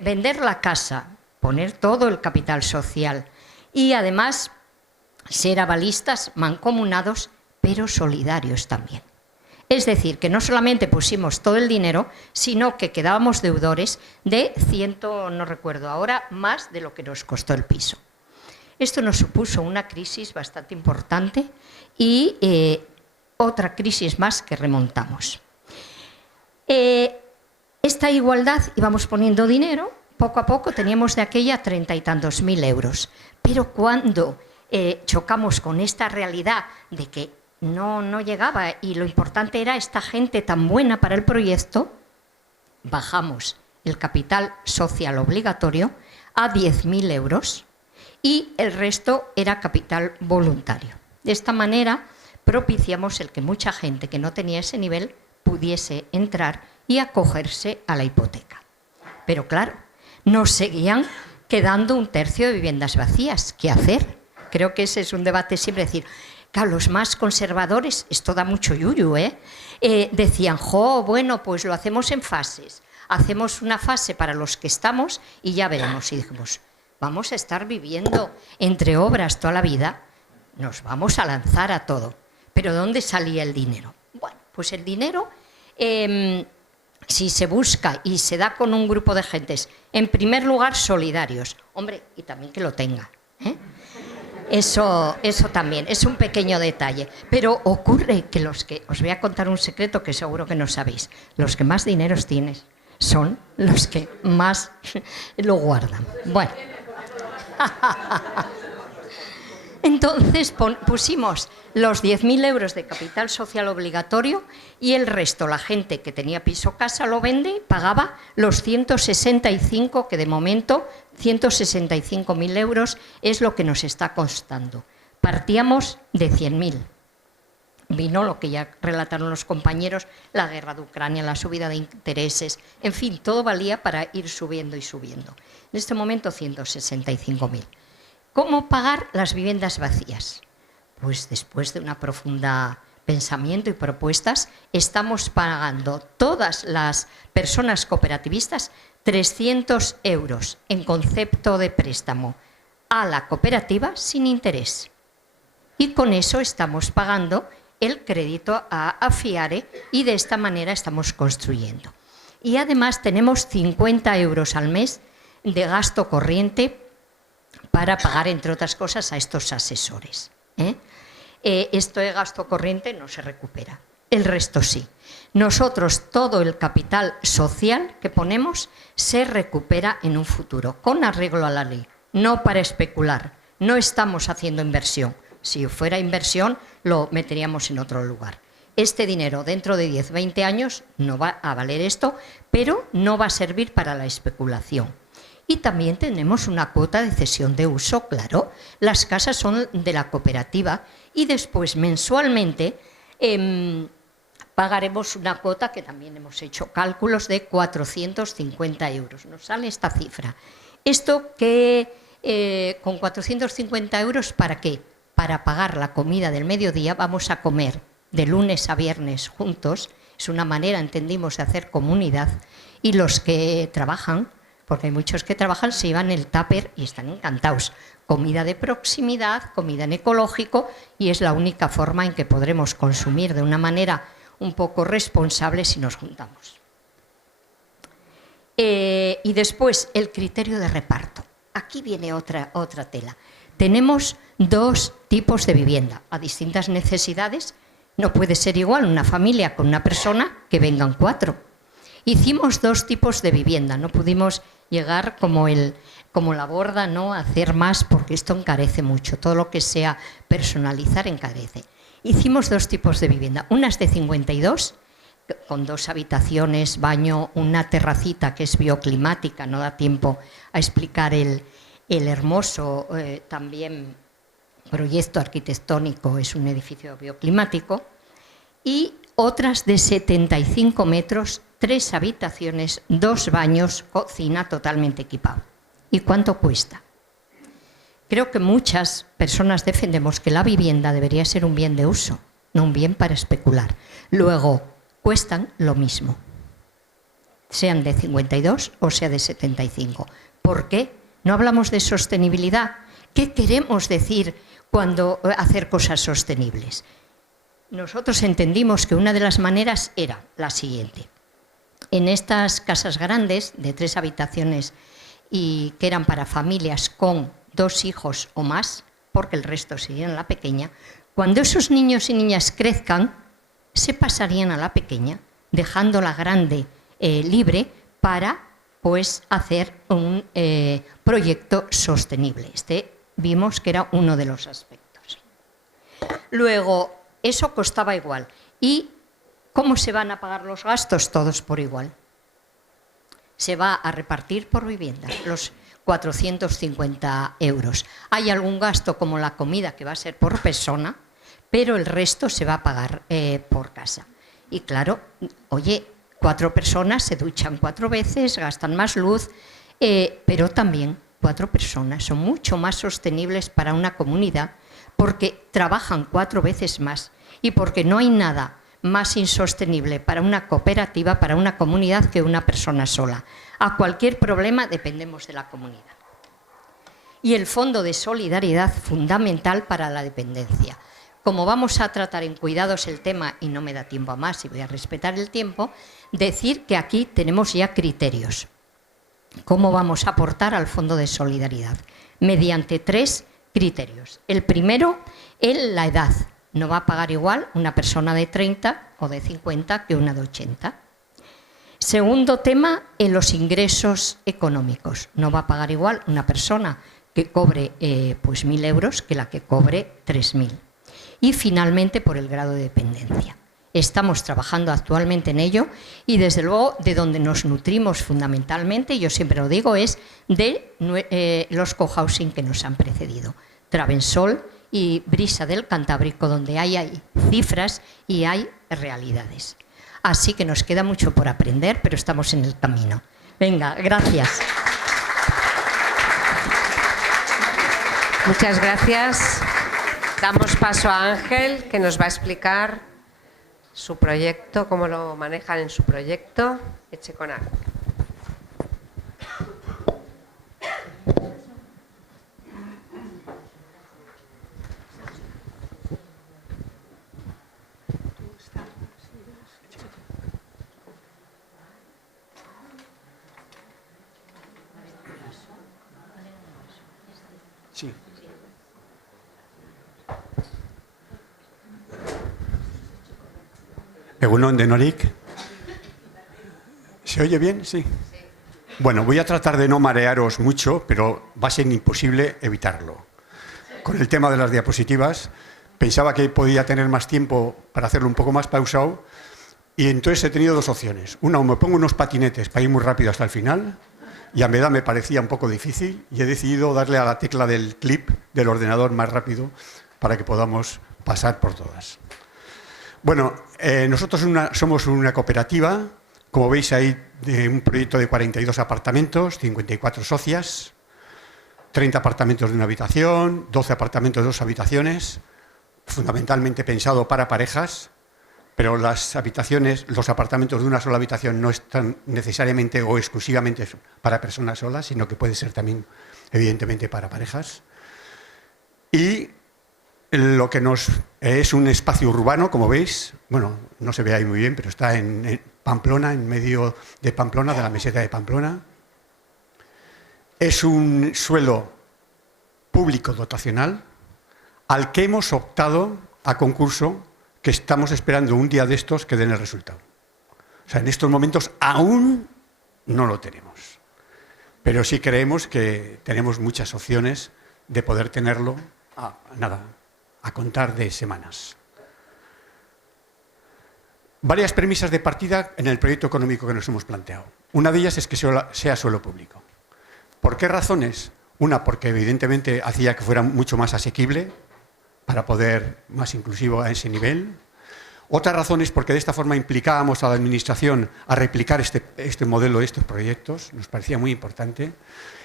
vender la casa, poner todo el capital social y además ser avalistas, mancomunados, pero solidarios también. Es decir, que no solamente pusimos todo el dinero, sino que quedábamos deudores de no recuerdo ahora, más de lo que nos costó el piso. Esto nos supuso una crisis bastante importante y otra crisis más que remontamos. Esta igualdad íbamos poniendo dinero, poco a poco teníamos de aquella 30 y tantos mil euros, pero cuando chocamos con esta realidad de que no llegaba y lo importante era esta gente tan buena para el proyecto, bajamos el capital social obligatorio a 10.000 euros y el resto era capital voluntario. De esta manera propiciamos el que mucha gente que no tenía ese nivel pudiese entrar y acogerse a la hipoteca. Pero claro, nos seguían quedando 1/3 de viviendas vacías. ¿Qué hacer? Creo que ese es un debate siempre, decir, claro, los más conservadores, esto da mucho yuyu, decían, bueno, pues lo hacemos en fases. Hacemos una fase para los que estamos y ya veremos. Y dijimos, vamos a estar viviendo entre obras toda la vida, nos vamos a lanzar a todo. ¿Pero dónde salía el dinero? Bueno, pues el dinero, si se busca y se da con un grupo de gentes, en primer lugar solidarios, hombre, y también que lo tenga, Eso también es un pequeño detalle, pero ocurre que os voy a contar un secreto que seguro que no sabéis, los que más dineros tienen son los que más lo guardan. Bueno, entonces pusimos los 10.000 euros de capital social obligatorio y el resto, la gente que tenía piso casa lo vende, pagaba los 165, que de momento 165.000 euros es lo que nos está costando. Partíamos de 100.000. Vino lo que ya relataron los compañeros, la guerra de Ucrania, la subida de intereses, en fin, todo valía para ir subiendo y subiendo. En este momento 165.000. ¿Cómo pagar las viviendas vacías? Pues después de una profunda pensamiento y propuestas, estamos pagando todas las personas cooperativistas 300 euros en concepto de préstamo a la cooperativa sin interés. Y con eso estamos pagando el crédito a Fiare y de esta manera estamos construyendo. Y además tenemos 50 euros al mes de gasto corriente para pagar, entre otras cosas, a estos asesores. Esto de gasto corriente no se recupera, el resto sí. Nosotros, todo el capital social que ponemos se recupera en un futuro, con arreglo a la ley, no para especular. No estamos haciendo inversión. Si fuera inversión, lo meteríamos en otro lugar. Este dinero dentro de 10, 20 años no va a valer esto, pero no va a servir para la especulación. Y también tenemos una cuota de cesión de uso, claro. Las casas son de la cooperativa y después mensualmente pagaremos una cuota que también hemos hecho cálculos de 450 euros. Nos sale esta cifra. Esto que con 450 euros, ¿para qué? Para pagar la comida del mediodía. Vamos a comer de lunes a viernes juntos. Es una manera, entendimos, de hacer comunidad. Y los que trabajan, porque hay muchos que trabajan, se llevan el tupper y están encantados. Comida de proximidad, comida en ecológico, y es la única forma en que podremos consumir de una manera un poco responsable si nos juntamos. Y después, el criterio de reparto. Aquí viene otra tela. Tenemos dos tipos de vivienda a distintas necesidades. No puede ser igual una familia con una persona que vengan 4. Hicimos 2 tipos de vivienda, no pudimos llegar como la borda, ¿no?, a hacer más porque esto encarece mucho, todo lo que sea personalizar encarece. Hicimos 2 tipos de vivienda, unas de 52, con 2 habitaciones, baño, una terracita que es bioclimática, no da tiempo a explicar el hermoso también proyecto arquitectónico, es un edificio bioclimático, y otras de 75 metros, 3 habitaciones, 2 baños, cocina totalmente equipado. ¿Y cuánto cuesta? Creo que muchas personas defendemos que la vivienda debería ser un bien de uso, no un bien para especular. Luego, cuestan lo mismo, sean de 52 o sea de 75. ¿Por qué? No hablamos de sostenibilidad. ¿Qué queremos decir cuando hacer cosas sostenibles? Nosotros entendimos que una de las maneras era la siguiente. En estas casas grandes de 3 habitaciones y que eran para familias con 2 hijos o más, porque el resto serían la pequeña, cuando esos niños y niñas crezcan, se pasarían a la pequeña, dejando la grande libre para pues, hacer un proyecto sostenible. Vimos que era uno de los aspectos. Luego, eso costaba igual. ¿Y cómo se van a pagar los gastos? Todos por igual. Se va a repartir por vivienda los 450 euros. Hay algún gasto como la comida que va a ser por persona, pero el resto se va a pagar por casa. Y claro, oye, 4 personas se duchan 4 veces, gastan más luz, pero también 4 personas son mucho más sostenibles para una comunidad porque trabajan 4 veces más y porque no hay nada más insostenible para una cooperativa, para una comunidad, que una persona sola. A cualquier problema dependemos de la comunidad. Y el Fondo de Solidaridad, fundamental para la dependencia. Como vamos a tratar en cuidados el tema, y no me da tiempo a más y voy a respetar el tiempo, decir que aquí tenemos ya criterios. ¿Cómo vamos a aportar al Fondo de Solidaridad? Mediante 3 criterios. El primero, la edad. No va a pagar igual una persona de 30 o de 50 que una de 80. Segundo tema, en los ingresos económicos. No va a pagar igual una persona que cobre pues 1.000 euros que la que cobre 3.000. Y finalmente, por el grado de dependencia. Estamos trabajando actualmente en ello y desde luego de donde nos nutrimos fundamentalmente, yo siempre lo digo, es de los cohousing que nos han precedido. Travensol y Brisa del Cantábrico, donde hay cifras y hay realidades. Así que nos queda mucho por aprender, pero estamos en el camino. Venga, gracias. Muchas gracias. Damos paso a Ángel, que nos va a explicar su proyecto, cómo lo manejan en su proyecto Etxekonak. Sí. Egunon Denorik. ¿Se oye bien? Sí. Bueno, voy a tratar de no marearos mucho, pero va a ser imposible evitarlo. Con el tema de las diapositivas, pensaba que podía tener más tiempo para hacerlo un poco más pausado, y entonces he tenido 2 opciones. Una, o me pongo unos patinetes para ir muy rápido hasta el final, y a medida me parecía un poco difícil, y he decidido darle a la tecla del clip del ordenador más rápido para que podamos pasar por todas. Bueno, nosotros somos una cooperativa, como veis ahí, de un proyecto de 42 apartamentos, 54 socias, 30 apartamentos de una habitación, 12 apartamentos de 2 habitaciones, fundamentalmente pensado para parejas, pero los apartamentos de una sola habitación no están necesariamente o exclusivamente para personas solas, sino que puede ser también, evidentemente, para parejas. Y lo que es un espacio urbano, como veis, bueno, no se ve ahí muy bien, pero está en Pamplona, en medio de Pamplona, de la meseta de Pamplona. Es un suelo público dotacional al que hemos optado a concurso, que estamos esperando un día de estos que den el resultado. O sea, en estos momentos aún no lo tenemos, pero sí creemos que tenemos muchas opciones de poder tenerlo a contar de semanas. Varias premisas de partida en el proyecto económico que nos hemos planteado. Una de ellas es que sea suelo público. ¿Por qué razones? Una, porque evidentemente hacía que fuera mucho más asequible para poder más inclusivo a ese nivel. Otra razón es porque de esta forma implicábamos a la Administración a replicar este modelo de estos proyectos, nos parecía muy importante.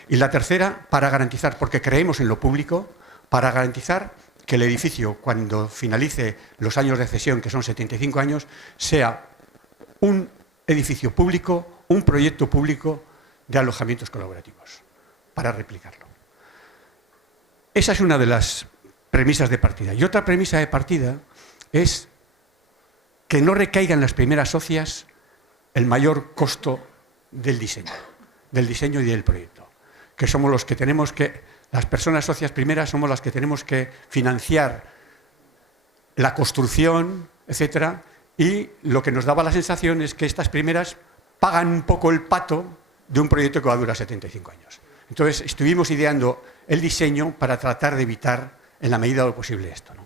Y la tercera, para garantizar, porque creemos en lo público, para garantizar que el edificio, cuando finalice los años de cesión, que son 75 años, sea un edificio público, un proyecto público de alojamientos colaborativos, para replicarlo. Esa es una de las premisas de partida. Y otra premisa de partida es que no recaiga en las primeras socias el mayor costo del diseño y del proyecto. Que somos los que tenemos que, las personas socias primeras somos las que tenemos que financiar la construcción, etcétera, y lo que nos daba la sensación es que estas primeras pagan un poco el pato de un proyecto que va a durar 75 años. Entonces, estuvimos ideando el diseño para tratar de evitar, en la medida de lo posible, esto, ¿no?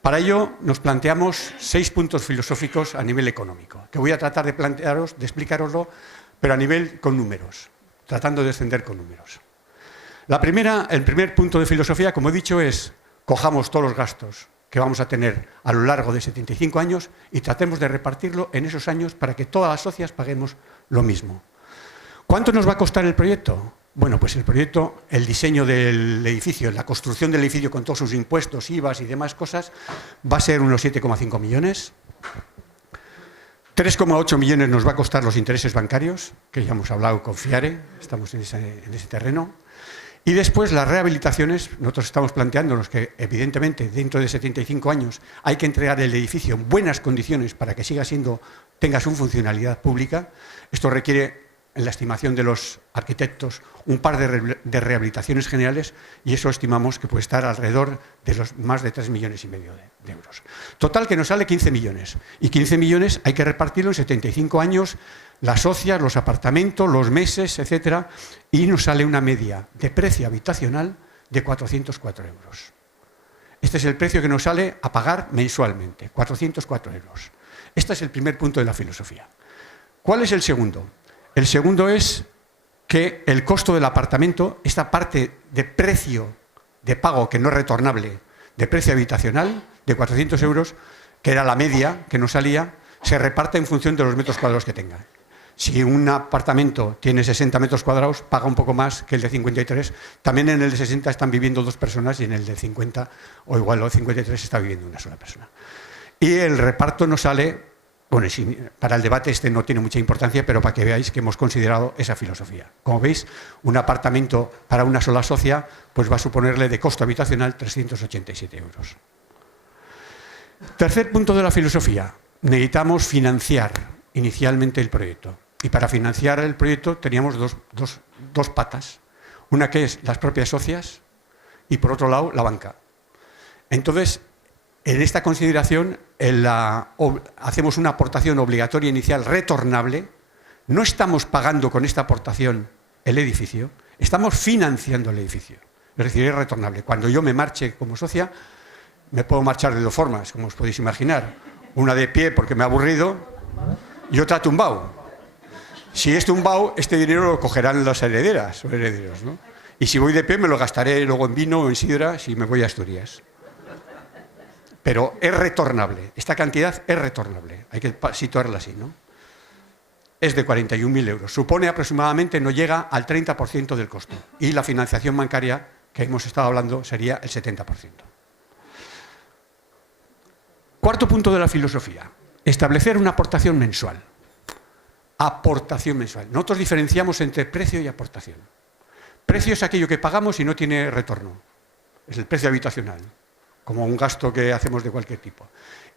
Para ello, nos planteamos 6 puntos filosóficos a nivel económico, que voy a tratar de plantearos, de explicároslo, pero a nivel con números, tratando de descender con números. El primer punto de filosofía, como he dicho, es cojamos todos los gastos que vamos a tener a lo largo de 75 años y tratemos de repartirlo en esos años para que todas las socias paguemos lo mismo. ¿Cuánto nos va a costar el proyecto? Bueno, pues el proyecto, el diseño del edificio, la construcción del edificio con todos sus impuestos, IVAs y demás cosas, va a ser unos 7,5 millones. 3,8 millones nos va a costar los intereses bancarios, que ya hemos hablado con FIARE, estamos en ese terreno. Y después las rehabilitaciones, nosotros estamos planteándonos que evidentemente dentro de 75 años hay que entregar el edificio en buenas condiciones para que tenga su funcionalidad pública. Esto requiere, en la estimación de los arquitectos, un par de rehabilitaciones generales y eso estimamos que puede estar alrededor de los más de 3,5 millones de euros. Total, que nos sale 15 millones. Y 15 millones hay que repartirlo en 75 años, las socias, los apartamentos, los meses, etcétera, y nos sale una media de precio habitacional de 404 euros. Este es el precio que nos sale a pagar mensualmente, 404 euros. Este es el primer punto de la filosofía. ¿Cuál es el segundo? El segundo es que el costo del apartamento, esta parte de precio de pago que no es retornable, de precio habitacional, de 400 euros, que era la media que nos salía, se reparte en función de los metros cuadrados que tenga. Si un apartamento tiene 60 metros cuadrados, paga un poco más que el de 53. También en el de 60 están viviendo 2 personas y en el de 50, o igual el de 53, está viviendo una sola persona. Y el reparto nos sale, bueno, para el debate este no tiene mucha importancia, pero para que veáis que hemos considerado esa filosofía. Como veis, un apartamento para una sola socia pues va a suponerle de costo habitacional 387 euros. Tercer punto de la filosofía. Necesitamos financiar inicialmente el proyecto. Y para financiar el proyecto teníamos dos patas. Una que es las propias socias y por otro lado la banca. Entonces, en esta consideración hacemos una aportación obligatoria inicial retornable. No estamos pagando con esta aportación el edificio, estamos financiando el edificio. Es decir, es retornable. Cuando yo me marche como socia, me puedo marchar de 2 formas, como os podéis imaginar. Una de pie porque me ha aburrido y otra tumbado. Si es tumbado, este dinero lo cogerán las herederas o herederos, ¿no? Y si voy de pie me lo gastaré luego en vino o en sidra si me voy a Asturias. Pero es retornable, esta cantidad es retornable, hay que situarla así, ¿no? Es de 41.000 euros, supone aproximadamente, no llega al 30% del costo. Y la financiación bancaria, que hemos estado hablando, sería el 70%. Cuarto punto de la filosofía, establecer una aportación mensual. Aportación mensual. Nosotros diferenciamos entre precio y aportación. Precio es aquello que pagamos y no tiene retorno, es el precio habitacional, como un gasto que hacemos de cualquier tipo.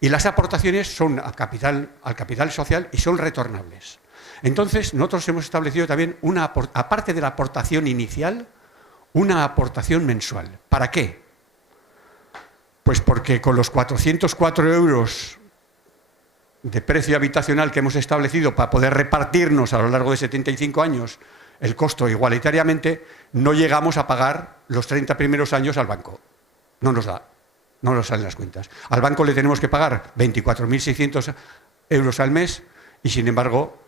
Y las aportaciones son al capital social y son retornables. Entonces, nosotros hemos establecido también, aparte de la aportación inicial, una aportación mensual. ¿Para qué? Pues porque con los 404 euros de precio habitacional que hemos establecido para poder repartirnos a lo largo de 75 años el costo igualitariamente, no llegamos a pagar los 30 primeros años al banco. No nos da. No nos salen las cuentas. Al banco le tenemos que pagar 24.600 euros al mes y, sin embargo,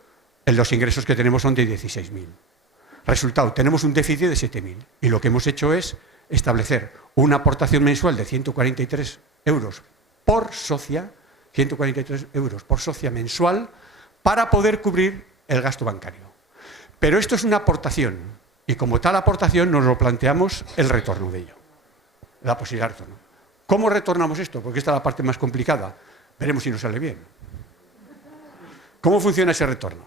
los ingresos que tenemos son de 16.000. Resultado, tenemos un déficit de 7.000. Y lo que hemos hecho es establecer una aportación mensual de 143 euros por socia, 143 euros por socia mensual para poder cubrir el gasto bancario. Pero esto es una aportación y como tal aportación nos lo planteamos el retorno de ello, la posibilidad de retorno. ¿Cómo retornamos esto? Porque esta es la parte más complicada. Veremos si nos sale bien. ¿Cómo funciona ese retorno?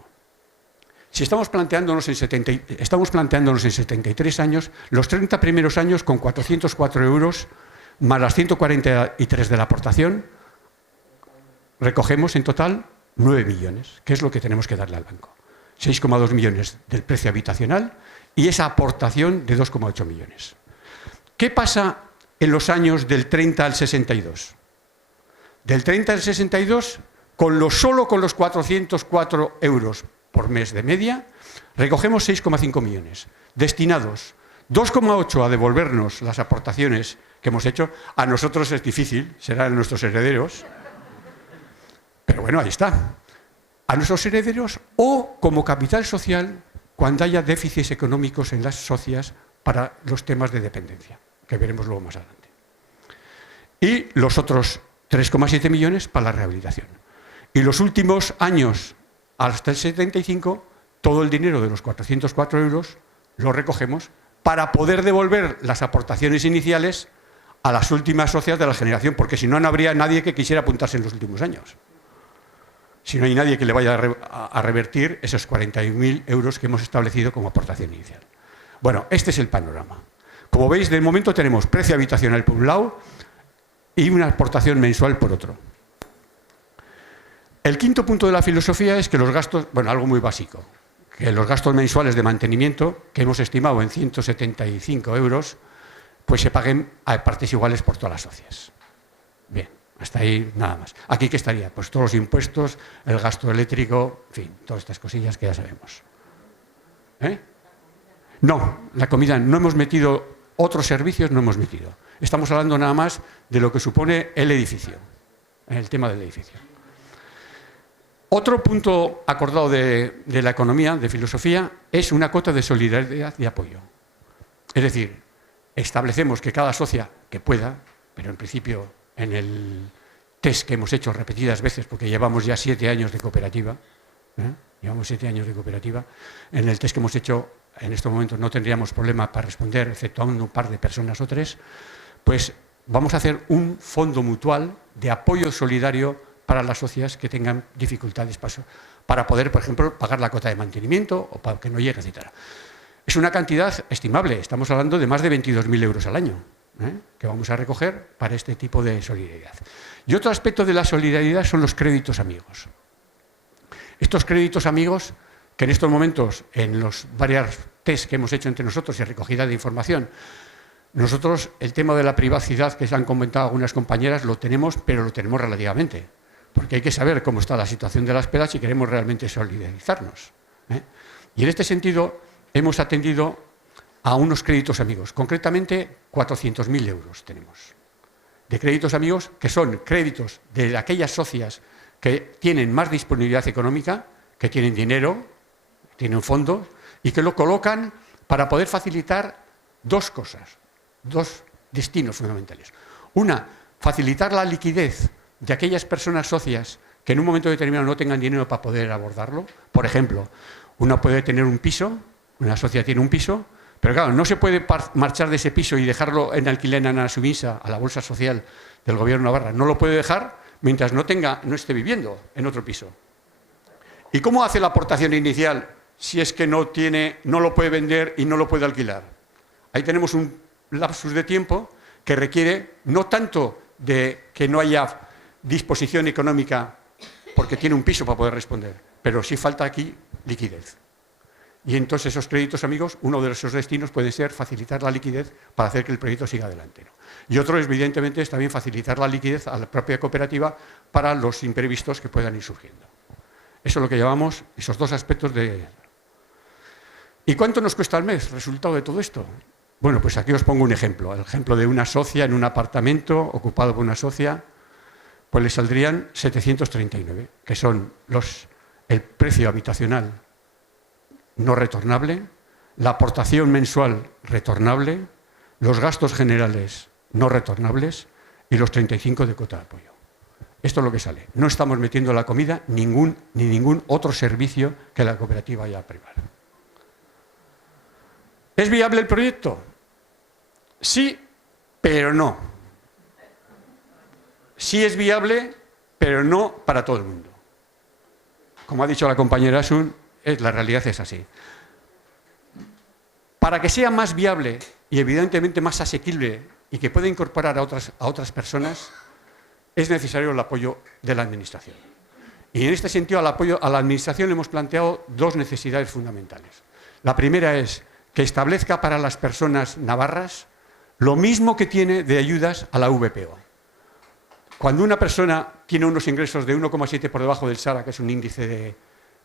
Si estamos planteándonos en 73 años, los 30 primeros años con 404 euros más las 143 de la aportación, recogemos en total 9 millones, que es lo que tenemos que darle al banco. 6,2 millones del precio habitacional y esa aportación de 2,8 millones. ¿Qué pasa en los años del 30 al 62? Del 30 al 62, solo con los 404 euros por mes de media, recogemos 6,5 millones, destinados 2,8 a devolvernos las aportaciones que hemos hecho. A nosotros es difícil, serán nuestros herederos, pero bueno, ahí está. A nuestros herederos o como capital social cuando haya déficits económicos en las socias para los temas de dependencia, que veremos luego más adelante. Y los otros 3,7 millones para la rehabilitación. Y los últimos años, hasta el 75, todo el dinero de los 404 euros lo recogemos para poder devolver las aportaciones iniciales a las últimas socias de la generación, porque si no, no habría nadie que quisiera apuntarse en los últimos años. Si no hay nadie que le vaya a revertir esos 41.000 euros que hemos establecido como aportación inicial. Bueno, este es el panorama. Como veis, de momento tenemos precio habitacional por un lado y una aportación mensual por otro. El quinto punto de la filosofía es que los gastos, bueno, algo muy básico, que los gastos mensuales de mantenimiento, que hemos estimado en 175 euros, pues se paguen a partes iguales por todas las socias. Bien, hasta ahí nada más. ¿Aquí qué estaría? Pues todos los impuestos, el gasto eléctrico, en fin, todas estas cosillas que ya sabemos. No, la comida, no hemos metido, otros servicios no hemos metido. Estamos hablando nada más de lo que supone el edificio, el tema del edificio. Otro punto acordado de la economía, de filosofía, es una cuota de solidaridad y apoyo. Es decir, establecemos que cada socia que pueda, pero en principio en el test que hemos hecho repetidas veces, porque llevamos ya 7 años de cooperativa, llevamos 7 años de cooperativa, en el test que hemos hecho en estos momentos no tendríamos problema para responder, excepto a un par de personas o 3, pues vamos a hacer un fondo mutual de apoyo solidario para las socias que tengan dificultades para poder, por ejemplo, pagar la cuota de mantenimiento o para que no llegue, etc. Es una cantidad estimable, estamos hablando de más de 22.000 euros al año, que vamos a recoger para este tipo de solidaridad. Y otro aspecto de la solidaridad son los créditos amigos. Estos créditos amigos, que en estos momentos, en los varios test que hemos hecho entre nosotros y recogida de información, nosotros el tema de la privacidad que se han comentado algunas compañeras lo tenemos, pero lo tenemos relativamente. Porque hay que saber cómo está la situación de las PEDAS si queremos realmente solidarizarnos. Y en este sentido hemos atendido a unos créditos amigos, concretamente 400.000 euros tenemos. De créditos amigos, que son créditos de aquellas socias que tienen más disponibilidad económica, que tienen dinero, tienen fondos, y que lo colocan para poder facilitar dos cosas, dos destinos fundamentales. Una, facilitar la liquidez de aquellas personas socias que en un momento determinado no tengan dinero para poder abordarlo. Por ejemplo, uno puede tener un piso, una socia tiene un piso, pero claro, no se puede marchar de ese piso y dejarlo en alquiler en Ana Subinsa, a la bolsa social del Gobierno de Navarra. No lo puede dejar mientras no esté viviendo en otro piso. ¿Y cómo hace la aportación inicial si es que no lo puede vender y no lo puede alquilar? Ahí tenemos un lapsus de tiempo que requiere no tanto de que no haya disposición económica porque tiene un piso para poder responder, pero sí falta aquí liquidez. Y entonces esos créditos amigos, uno de esos destinos puede ser facilitar la liquidez para hacer que el proyecto siga adelante, ¿no? Y otro, evidentemente, es también facilitar la liquidez a la propia cooperativa para los imprevistos que puedan ir surgiendo. Eso es lo que llamamos esos dos aspectos de... ¿Y cuánto nos cuesta al mes el resultado de todo esto? Bueno, pues aquí os pongo un ejemplo. El ejemplo de una socia en un apartamento ocupado por una socia, pues le saldrían 739, que son el precio habitacional no retornable, la aportación mensual retornable, los gastos generales no retornables y los 35 de cuota de apoyo. Esto es lo que sale. No estamos metiendo en la comida ni ningún otro servicio que la cooperativa haya privado. ¿Es viable el proyecto? Sí, pero no. Sí es viable, pero no para todo el mundo. Como ha dicho la compañera Asun, la realidad es así. Para que sea más viable y evidentemente más asequible y que pueda incorporar a otras personas, es necesario el apoyo de la Administración. Y en este sentido, al apoyo a la Administración le hemos planteado dos necesidades fundamentales. La primera es que establezca para las personas navarras lo mismo que tiene de ayudas a la VPO. Cuando una persona tiene unos ingresos de 1,7 por debajo del SARA, que es un índice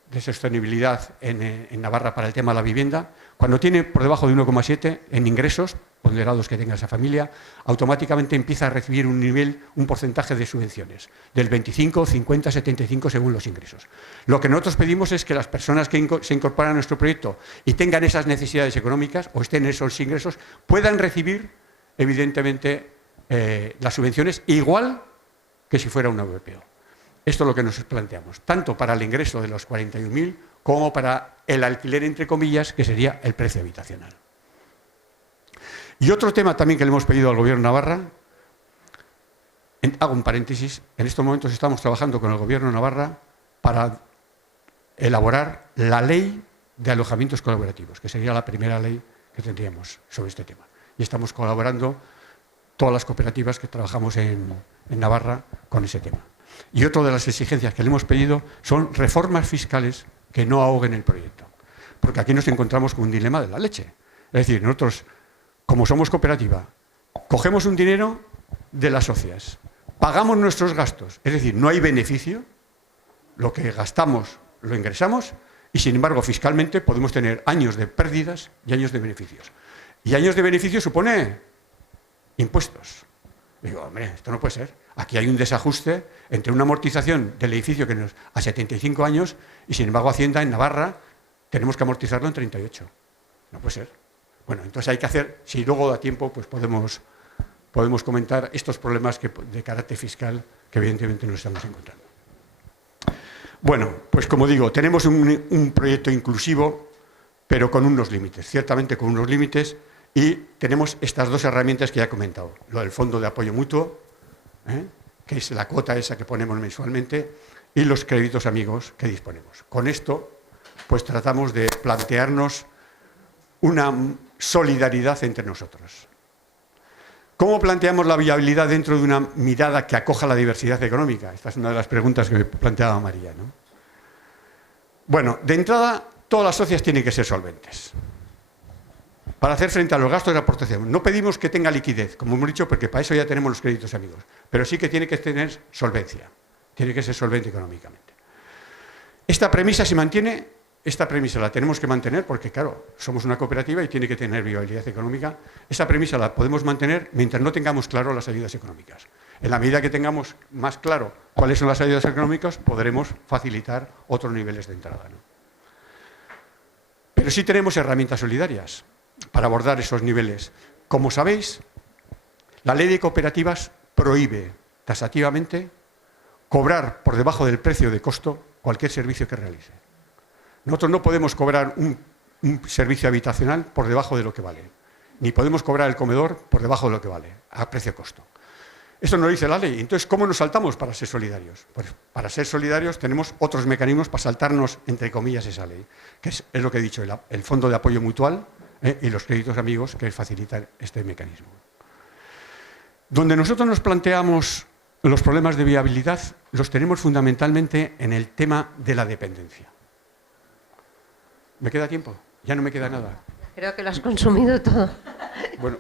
de sostenibilidad en Navarra para el tema de la vivienda, cuando tiene por debajo de 1,7 en ingresos ponderados que tenga esa familia, automáticamente empieza a recibir un porcentaje de subvenciones, del 25, 50, 75 según los ingresos. Lo que nosotros pedimos es que las personas que se incorporan a nuestro proyecto y tengan esas necesidades económicas o estén en esos ingresos, puedan recibir, evidentemente, las subvenciones igual que si fuera una VPO. Esto es lo que nos planteamos, tanto para el ingreso de los 41.000 como para el alquiler, entre comillas, que sería el precio habitacional. Y otro tema también que le hemos pedido al Gobierno de Navarra, hago un paréntesis, en estos momentos estamos trabajando con el Gobierno de Navarra para elaborar la ley de alojamientos colaborativos, que sería la primera ley que tendríamos sobre este tema. Y estamos colaborando todas las cooperativas que trabajamos en Navarra con ese tema. Y otra de las exigencias que le hemos pedido son reformas fiscales que no ahoguen el proyecto. Porque aquí nos encontramos con un dilema de la leche. Es decir, nosotros, como somos cooperativa, cogemos un dinero de las socias, pagamos nuestros gastos, es decir, no hay beneficio, lo que gastamos lo ingresamos y, sin embargo, fiscalmente podemos tener años de pérdidas y años de beneficios. Y años de beneficios supone impuestos. Digo, hombre, esto no puede ser. Aquí hay un desajuste entre una amortización del edificio que nos a 75 años y, sin embargo, Hacienda en Navarra tenemos que amortizarlo en 38. No puede ser. Bueno, entonces hay que hacer, si luego da tiempo, pues podemos comentar estos problemas de carácter fiscal que evidentemente nos estamos encontrando. Bueno, pues como digo, tenemos un proyecto inclusivo, pero con unos límites, ciertamente con unos límites, y tenemos estas dos herramientas que ya he comentado, lo del Fondo de Apoyo Mutuo, que es la cuota esa que ponemos mensualmente, y los créditos amigos que disponemos. Con esto, pues tratamos de plantearnos una solidaridad entre nosotros. ¿Cómo planteamos la viabilidad dentro de una mirada que acoja la diversidad económica? Esta es una de las preguntas que me planteaba María, ¿no? Bueno, de entrada, todas las socias tienen que ser solventes para hacer frente a los gastos de aportación. No pedimos que tenga liquidez, como hemos dicho, porque para eso ya tenemos los créditos amigos, pero sí que tiene que tener solvencia, tiene que ser solvente económicamente. Esta premisa se mantiene, esta premisa la tenemos que mantener porque, claro, somos una cooperativa y tiene que tener viabilidad económica. Esa premisa la podemos mantener mientras no tengamos claro las ayudas económicas. En la medida que tengamos más claro cuáles son las ayudas económicas, podremos facilitar otros niveles de entrada, ¿no? Pero sí tenemos herramientas solidarias para abordar esos niveles. Como sabéis, la ley de cooperativas prohíbe taxativamente cobrar por debajo del precio de costo cualquier servicio que realice. Nosotros no podemos cobrar un servicio habitacional por debajo de lo que vale, ni podemos cobrar el comedor por debajo de lo que vale, a precio costo. Esto no lo dice la ley. Entonces, ¿cómo nos saltamos para ser solidarios? Pues para ser solidarios tenemos otros mecanismos para saltarnos, entre comillas, esa ley, que es lo que he dicho, el Fondo de Apoyo Mutual, y los créditos amigos que facilitan este mecanismo. Donde nosotros nos planteamos los problemas de viabilidad, los tenemos fundamentalmente en el tema de la dependencia. ¿Me queda tiempo? Ya no me queda nada. Creo que lo has consumido todo. Bueno,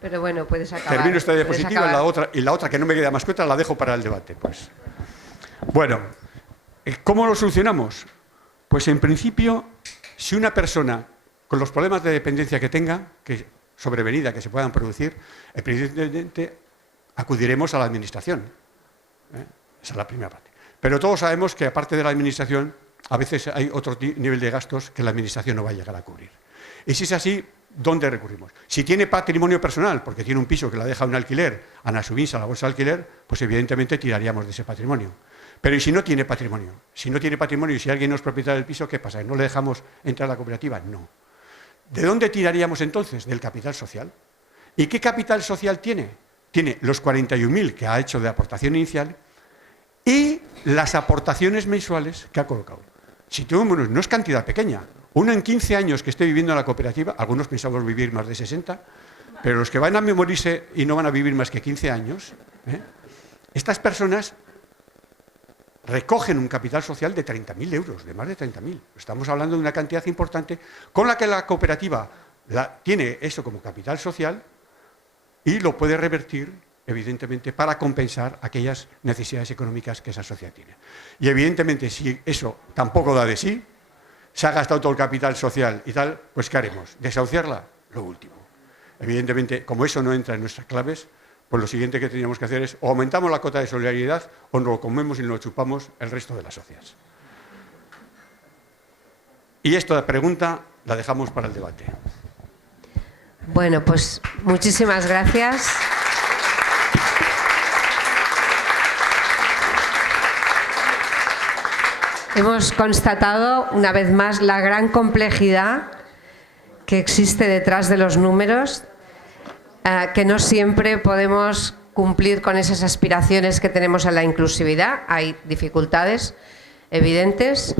pero bueno, puedes acabar. termino esta diapositiva y la otra que no me queda más cuenta la dejo para el debate. Pues. Bueno, ¿cómo lo solucionamos? Pues en principio, si una persona con los problemas de dependencia que tenga, que sobrevenida, que se puedan producir, evidentemente acudiremos a la Administración. Esa es la primera parte. Pero todos sabemos que aparte de la Administración, a veces hay otro nivel de gastos que la Administración no va a llegar a cubrir. Y si es así, ¿dónde recurrimos? Si tiene patrimonio personal, porque tiene un piso que la deja en alquiler, a subirse a la bolsa de alquiler, pues evidentemente tiraríamos de ese patrimonio. Pero ¿y si no tiene patrimonio? Si no tiene patrimonio y si alguien no es propietario del piso, ¿qué pasa? ¿No le dejamos entrar a la cooperativa? No. ¿De dónde tiraríamos entonces? Del capital social. ¿Y qué capital social tiene? Tiene los 41.000 que ha hecho de aportación inicial y las aportaciones mensuales que ha colocado. Si bueno, no es cantidad pequeña. Uno en 15 años que esté viviendo en la cooperativa, algunos pensamos vivir más de 60, pero los que van a morirse y no van a vivir más que 15 años, estas personas recogen un capital social de 30.000 euros, de más de 30.000. Estamos hablando de una cantidad importante con la que la cooperativa tiene eso como capital social y lo puede revertir, evidentemente, para compensar aquellas necesidades económicas que esa sociedad tiene. Y evidentemente, si eso tampoco da de sí, se ha gastado todo el capital social y tal, pues ¿qué haremos? ¿Desahuciarla? Lo último. Evidentemente, como eso no entra en nuestras claves, pues lo siguiente que tendríamos que hacer es o aumentamos la cota de solidaridad o nos lo comemos y nos lo chupamos el resto de las socias. Y esta pregunta la dejamos para el debate. Bueno, pues muchísimas gracias. Hemos constatado una vez más la gran complejidad que existe detrás de los números, que no siempre podemos cumplir con esas aspiraciones que tenemos a la inclusividad. Hay dificultades evidentes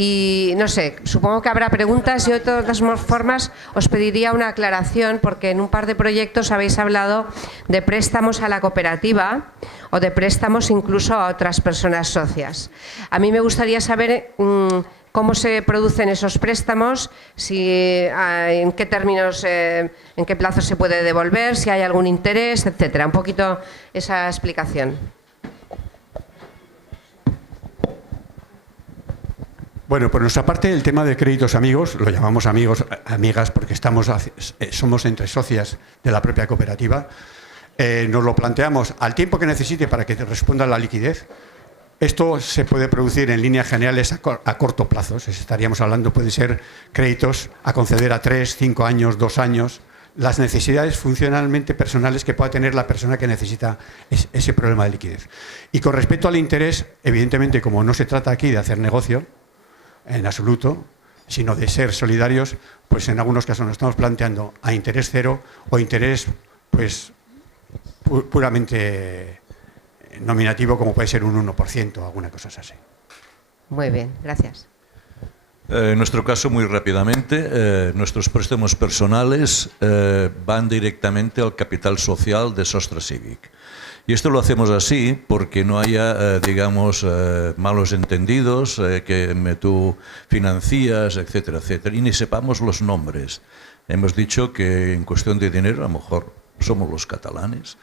y no sé, supongo que habrá preguntas. Yo de todas formas os pediría una aclaración porque en un par de proyectos habéis hablado de préstamos a la cooperativa o de préstamos incluso a otras personas socias. A mí me gustaría saber cómo se producen esos préstamos, en qué términos, en qué plazo se puede devolver, si hay algún interés, etcétera. Un poquito esa explicación. Bueno, por nuestra parte, el tema de créditos amigos, lo llamamos amigos, amigas, porque somos entre socias de la propia cooperativa, nos lo planteamos al tiempo que necesite para que te responda la liquidez. Esto se puede producir en líneas generales a corto plazo. Estaríamos hablando, puede ser créditos a conceder a 3, 5 años, 2 años, las necesidades funcionalmente personales que pueda tener la persona que necesita ese problema de liquidez. Y con respecto al interés, evidentemente, como no se trata aquí de hacer negocio, en absoluto, sino de ser solidarios, pues en algunos casos nos estamos planteando a interés cero o interés pues puramente nominativo, como puede ser un 1%, alguna cosa así. Muy bien, gracias. En nuestro caso, muy rápidamente, nuestros préstamos personales van directamente al capital social de Sostre Cívic. Y esto lo hacemos así porque no haya, digamos, malos entendidos, que tú financias, etcétera, etcétera, y ni sepamos los nombres. Hemos dicho que en cuestión de dinero, a lo mejor somos los catalanes.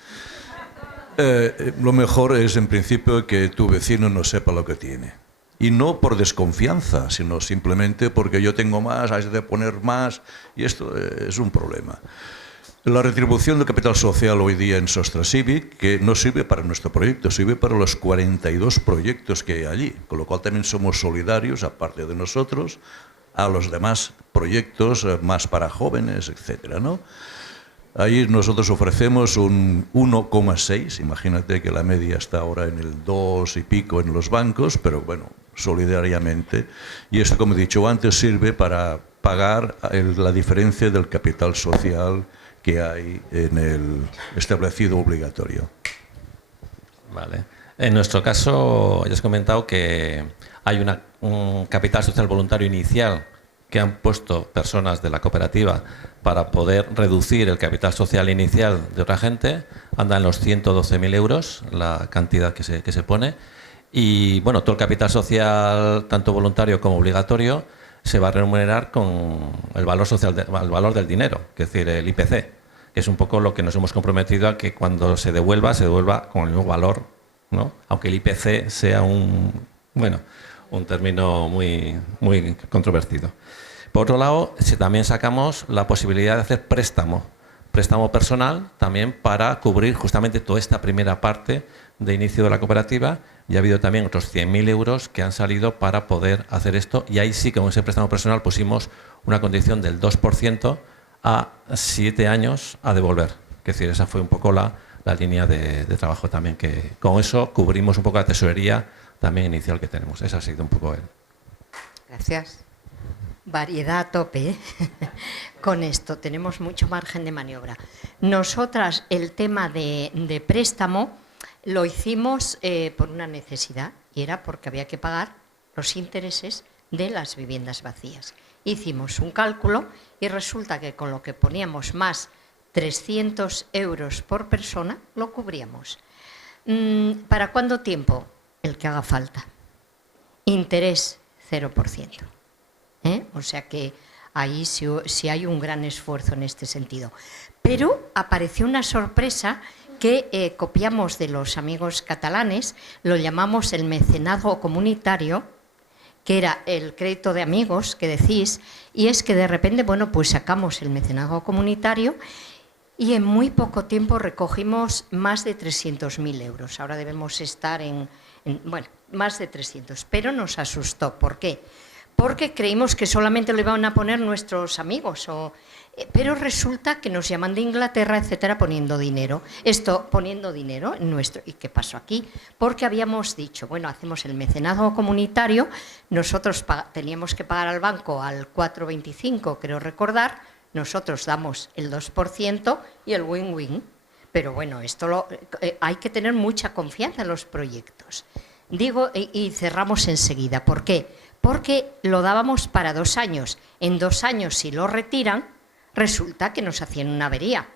Lo mejor es, en principio, que tu vecino no sepa lo que tiene. Y no por desconfianza, sino simplemente porque yo tengo más, hay de poner más, y esto es un problema. La retribución del capital social hoy día en Sostre Cívic, que no sirve para nuestro proyecto, sirve para los 42 proyectos que hay allí, con lo cual también somos solidarios, aparte de nosotros, a los demás proyectos más para jóvenes, etcétera, ¿no? Ahí nosotros ofrecemos un 1,6, imagínate que la media está ahora en el 2 y pico en los bancos, pero bueno, solidariamente. Y esto, como he dicho antes, sirve para pagar la diferencia del capital social que hay en el establecido obligatorio. Vale. En nuestro caso, ya has comentado que hay un capital social voluntario inicial que han puesto personas de la cooperativa para poder reducir el capital social inicial de otra gente. Anda en los 112.000 euros la cantidad que se pone. Y bueno, todo el capital social, tanto voluntario como obligatorio, se va a remunerar con el valor social, el valor del dinero, es decir, el IPC, que es un poco lo que nos hemos comprometido a que cuando se devuelva con el mismo valor, ¿no? Aunque el IPC sea un término muy controvertido. Por otro lado, también sacamos la posibilidad de hacer préstamo personal también para cubrir justamente toda esta primera parte de inicio de la cooperativa, y ha habido también otros 100.000 euros que han salido para poder hacer esto, y ahí sí que con ese préstamo personal pusimos una condición del 2% a 7 años a devolver. Es decir, esa fue un poco la línea de trabajo también, que con eso cubrimos un poco la tesorería también inicial que tenemos. Ese ha sido un poco el... Gracias. Variedad a tope, ¿eh? Con esto tenemos mucho margen de maniobra. Nosotras el tema de préstamo lo hicimos por una necesidad, y era porque había que pagar los intereses de las viviendas vacías. Hicimos un cálculo y resulta que con lo que poníamos más 300 euros por persona lo cubríamos. ¿Para cuánto tiempo? El que haga falta. Interés 0%. O sea que ahí sí hay un gran esfuerzo en este sentido. Pero apareció una sorpresa que copiamos de los amigos catalanes, lo llamamos el mecenazgo comunitario, que era el crédito de amigos que decís, y es que de repente, bueno, pues sacamos el mecenazgo comunitario y en muy poco tiempo recogimos más de 300.000 euros. Ahora debemos estar bueno, más de 300, pero nos asustó. ¿Por qué? Porque creímos que solamente lo iban a poner nuestros amigos, pero resulta que nos llaman de Inglaterra, etcétera, poniendo dinero. Poniendo dinero en nuestro... ¿Y qué pasó aquí? Porque habíamos dicho, bueno, hacemos el mecenazgo comunitario, nosotros teníamos que pagar al banco al 4,25, creo recordar, nosotros damos el 2% y el win-win. Pero bueno, hay que tener mucha confianza en los proyectos. Digo, y cerramos enseguida. ¿Por qué? Porque lo dábamos para 2 años. En 2 años, si lo retiran, resulta que nos hacían una avería.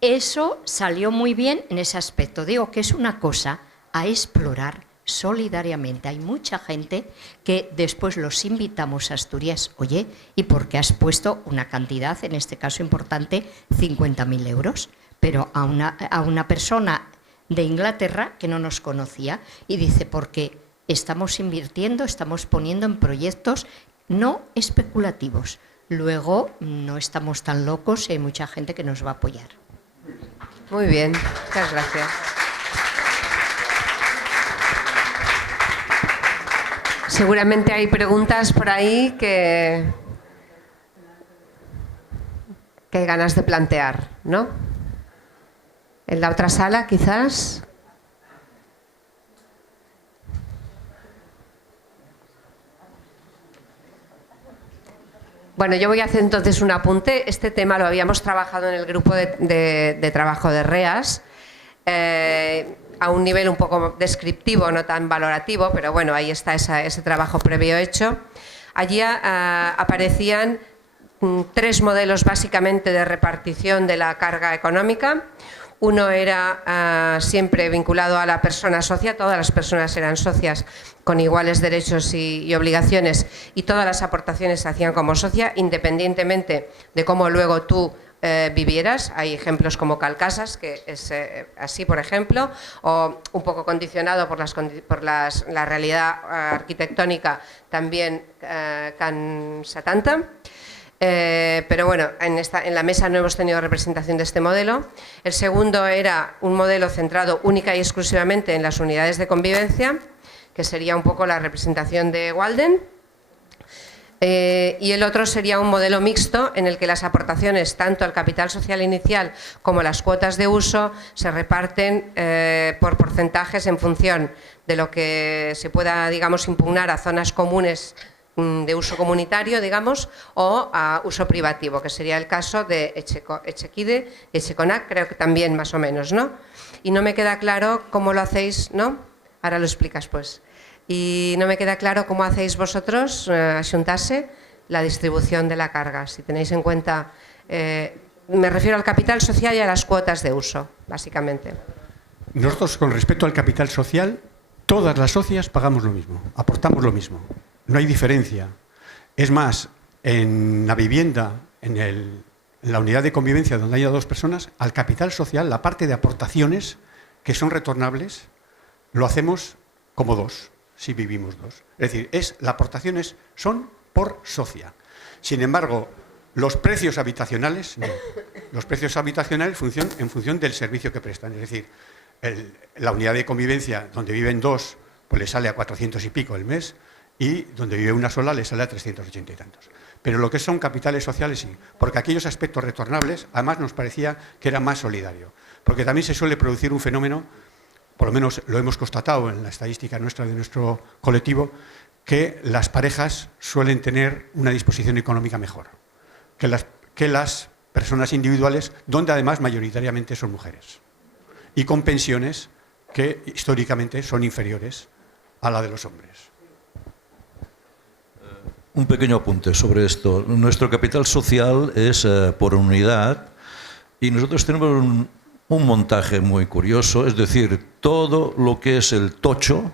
Eso salió muy bien en ese aspecto. Digo que es una cosa a explorar solidariamente. Hay mucha gente que después los invitamos a Asturias. Oye, ¿y por qué has puesto una cantidad, en este caso importante, 50.000 euros? Pero a una persona de Inglaterra que no nos conocía y dice, porque estamos invirtiendo, estamos poniendo en proyectos no especulativos. Luego no estamos tan locos y hay mucha gente que nos va a apoyar. Muy bien, muchas gracias. Seguramente hay preguntas por ahí que hay ganas de plantear, ¿no? En la otra sala, quizás. Bueno, yo voy a hacer entonces un apunte. Este tema lo habíamos trabajado en el grupo de trabajo de REAS, a un nivel un poco descriptivo, no tan valorativo, pero bueno, ahí está ese trabajo previo hecho. Allí aparecían 3 modelos básicamente de repartición de la carga económica. Uno era siempre vinculado a la persona socia, todas las personas eran socias con iguales derechos y obligaciones, y todas las aportaciones se hacían como socia, independientemente de cómo luego tú vivieras. Hay ejemplos como Calcasas, que es así, por ejemplo, o un poco condicionado por la realidad arquitectónica, también Can Satanta. Pero bueno, en la mesa no hemos tenido representación de este modelo. El segundo era un modelo centrado única y exclusivamente en las unidades de convivencia, que sería un poco la representación de Walden. Y el otro sería un modelo mixto en el que las aportaciones, tanto al capital social inicial como las cuotas de uso, se reparten por porcentajes en función de lo que se pueda, digamos, impugnar a zonas comunes de uso comunitario, digamos, o a uso privativo, que sería el caso de Echequide y Echeconac, creo que también más o menos, ¿no? Y no me queda claro cómo lo hacéis, ¿no? Ahora lo explicas, pues. Y no me queda claro cómo hacéis vosotros, Xuntarse, la distribución de la carga, si tenéis en cuenta, me refiero al capital social y a las cuotas de uso, básicamente. Nosotros, con respecto al capital social, todas las socias pagamos lo mismo, aportamos lo mismo. No hay diferencia. Es más, en la vivienda, en la unidad de convivencia donde haya 2 personas, al capital social, la parte de aportaciones que son retornables, lo hacemos como 2, si vivimos 2. Es decir, las aportaciones son por socia. Sin embargo, los precios habitacionales, no. Los precios habitacionales en función del servicio que prestan. Es decir, la unidad de convivencia donde viven 2, pues le sale a 400 y pico el mes, y donde vive una sola le sale a 380 y tantos. pero lo que son capitales sociales sí, porque aquellos aspectos retornables además nos parecía que era más solidario, porque también se suele producir un fenómeno, por lo menos lo hemos constatado en la estadística nuestra de nuestro colectivo, que las parejas suelen tener una disposición económica mejor que las personas individuales, donde además mayoritariamente son mujeres, y con pensiones que históricamente son inferiores a la de los hombres. Un pequeño apunte sobre esto. Nuestro capital social es por unidad y nosotros tenemos un montaje muy curioso, es decir, todo lo que es el tocho,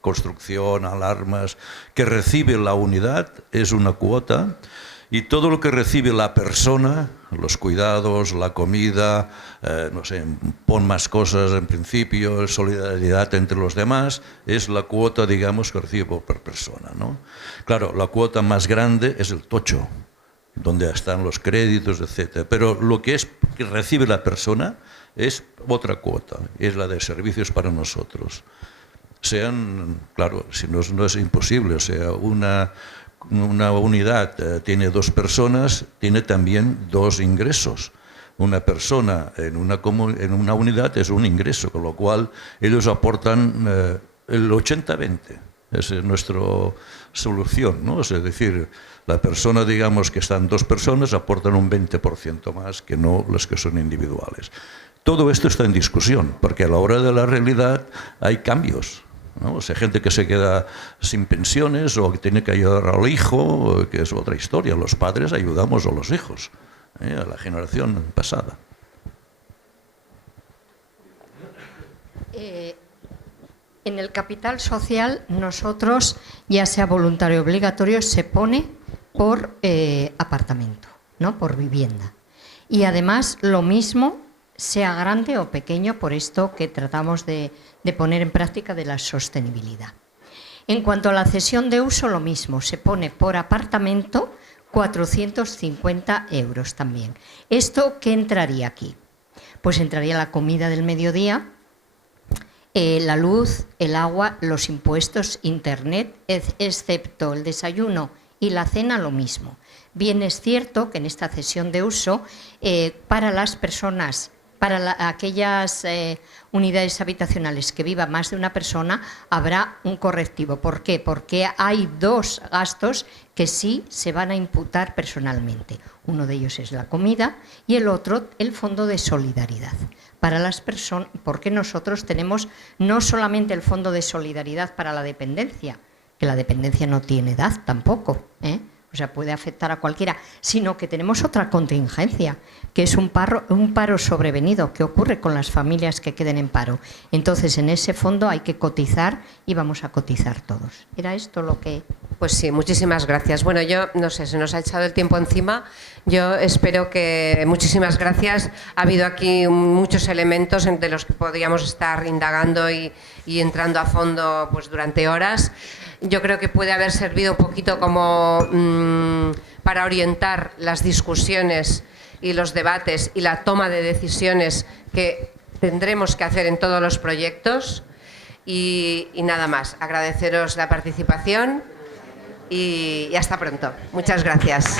construcción, alarmas, que recibe la unidad es una cuota, y todo lo que recibe la persona, los cuidados, la comida, no sé, pon más cosas en principio, solidaridad entre los demás, es la cuota, digamos, que recibe por persona, ¿no? Claro, la cuota más grande es el tocho, donde están los créditos, etc. Pero lo que recibe la persona es otra cuota, es la de servicios para nosotros. Claro, si no es imposible, o sea, una unidad tiene 2 personas, tiene también 2 ingresos. Una persona en una unidad es un ingreso, con lo cual ellos aportan el 80-20. Esa es nuestra solución, ¿no? Es decir, la persona, digamos, que están 2 personas, aportan un 20% más que no los que son individuales. Todo esto está en discusión, porque a la hora de la realidad hay cambios, ¿no? O sea, gente que se queda sin pensiones o que tiene que ayudar al hijo, que es otra historia. Los padres ayudamos a los hijos, a la generación pasada. En el capital social nosotros, ya sea voluntario o obligatorio, se pone por apartamento, ¿no? Por vivienda. Y además lo mismo, sea grande o pequeño, por esto que tratamos de poner en práctica de la sostenibilidad. En cuanto a la cesión de uso, lo mismo, se pone por apartamento 450 € también. ¿Esto qué entraría aquí? Pues entraría la comida del mediodía, la luz, el agua, los impuestos, internet, excepto el desayuno y la cena, lo mismo. Bien es cierto que en esta cesión de uso, para las personas, aquellas unidades habitacionales que viva más de una persona, habrá un correctivo. ¿Por qué? Porque hay 2 gastos que sí se van a imputar personalmente. Uno de ellos es la comida y el otro, el fondo de solidaridad. Para las personas, porque nosotros tenemos no solamente el fondo de solidaridad para la dependencia, que la dependencia no tiene edad tampoco, o sea, puede afectar a cualquiera, sino que tenemos otra contingencia, que es un paro sobrevenido, que ocurre con las familias que queden en paro. Entonces, en ese fondo hay que cotizar y vamos a cotizar todos. ¿Era esto lo que...? Pues sí, muchísimas gracias. Bueno, yo no sé, se nos ha echado el tiempo encima. Yo espero que... Muchísimas gracias. Ha habido aquí muchos elementos de los que podríamos estar indagando y entrando a fondo pues, durante horas. Yo creo que puede haber servido un poquito como para orientar las discusiones y los debates y la toma de decisiones que tendremos que hacer en todos los proyectos. Y nada más, agradeceros la participación y hasta pronto. Muchas gracias.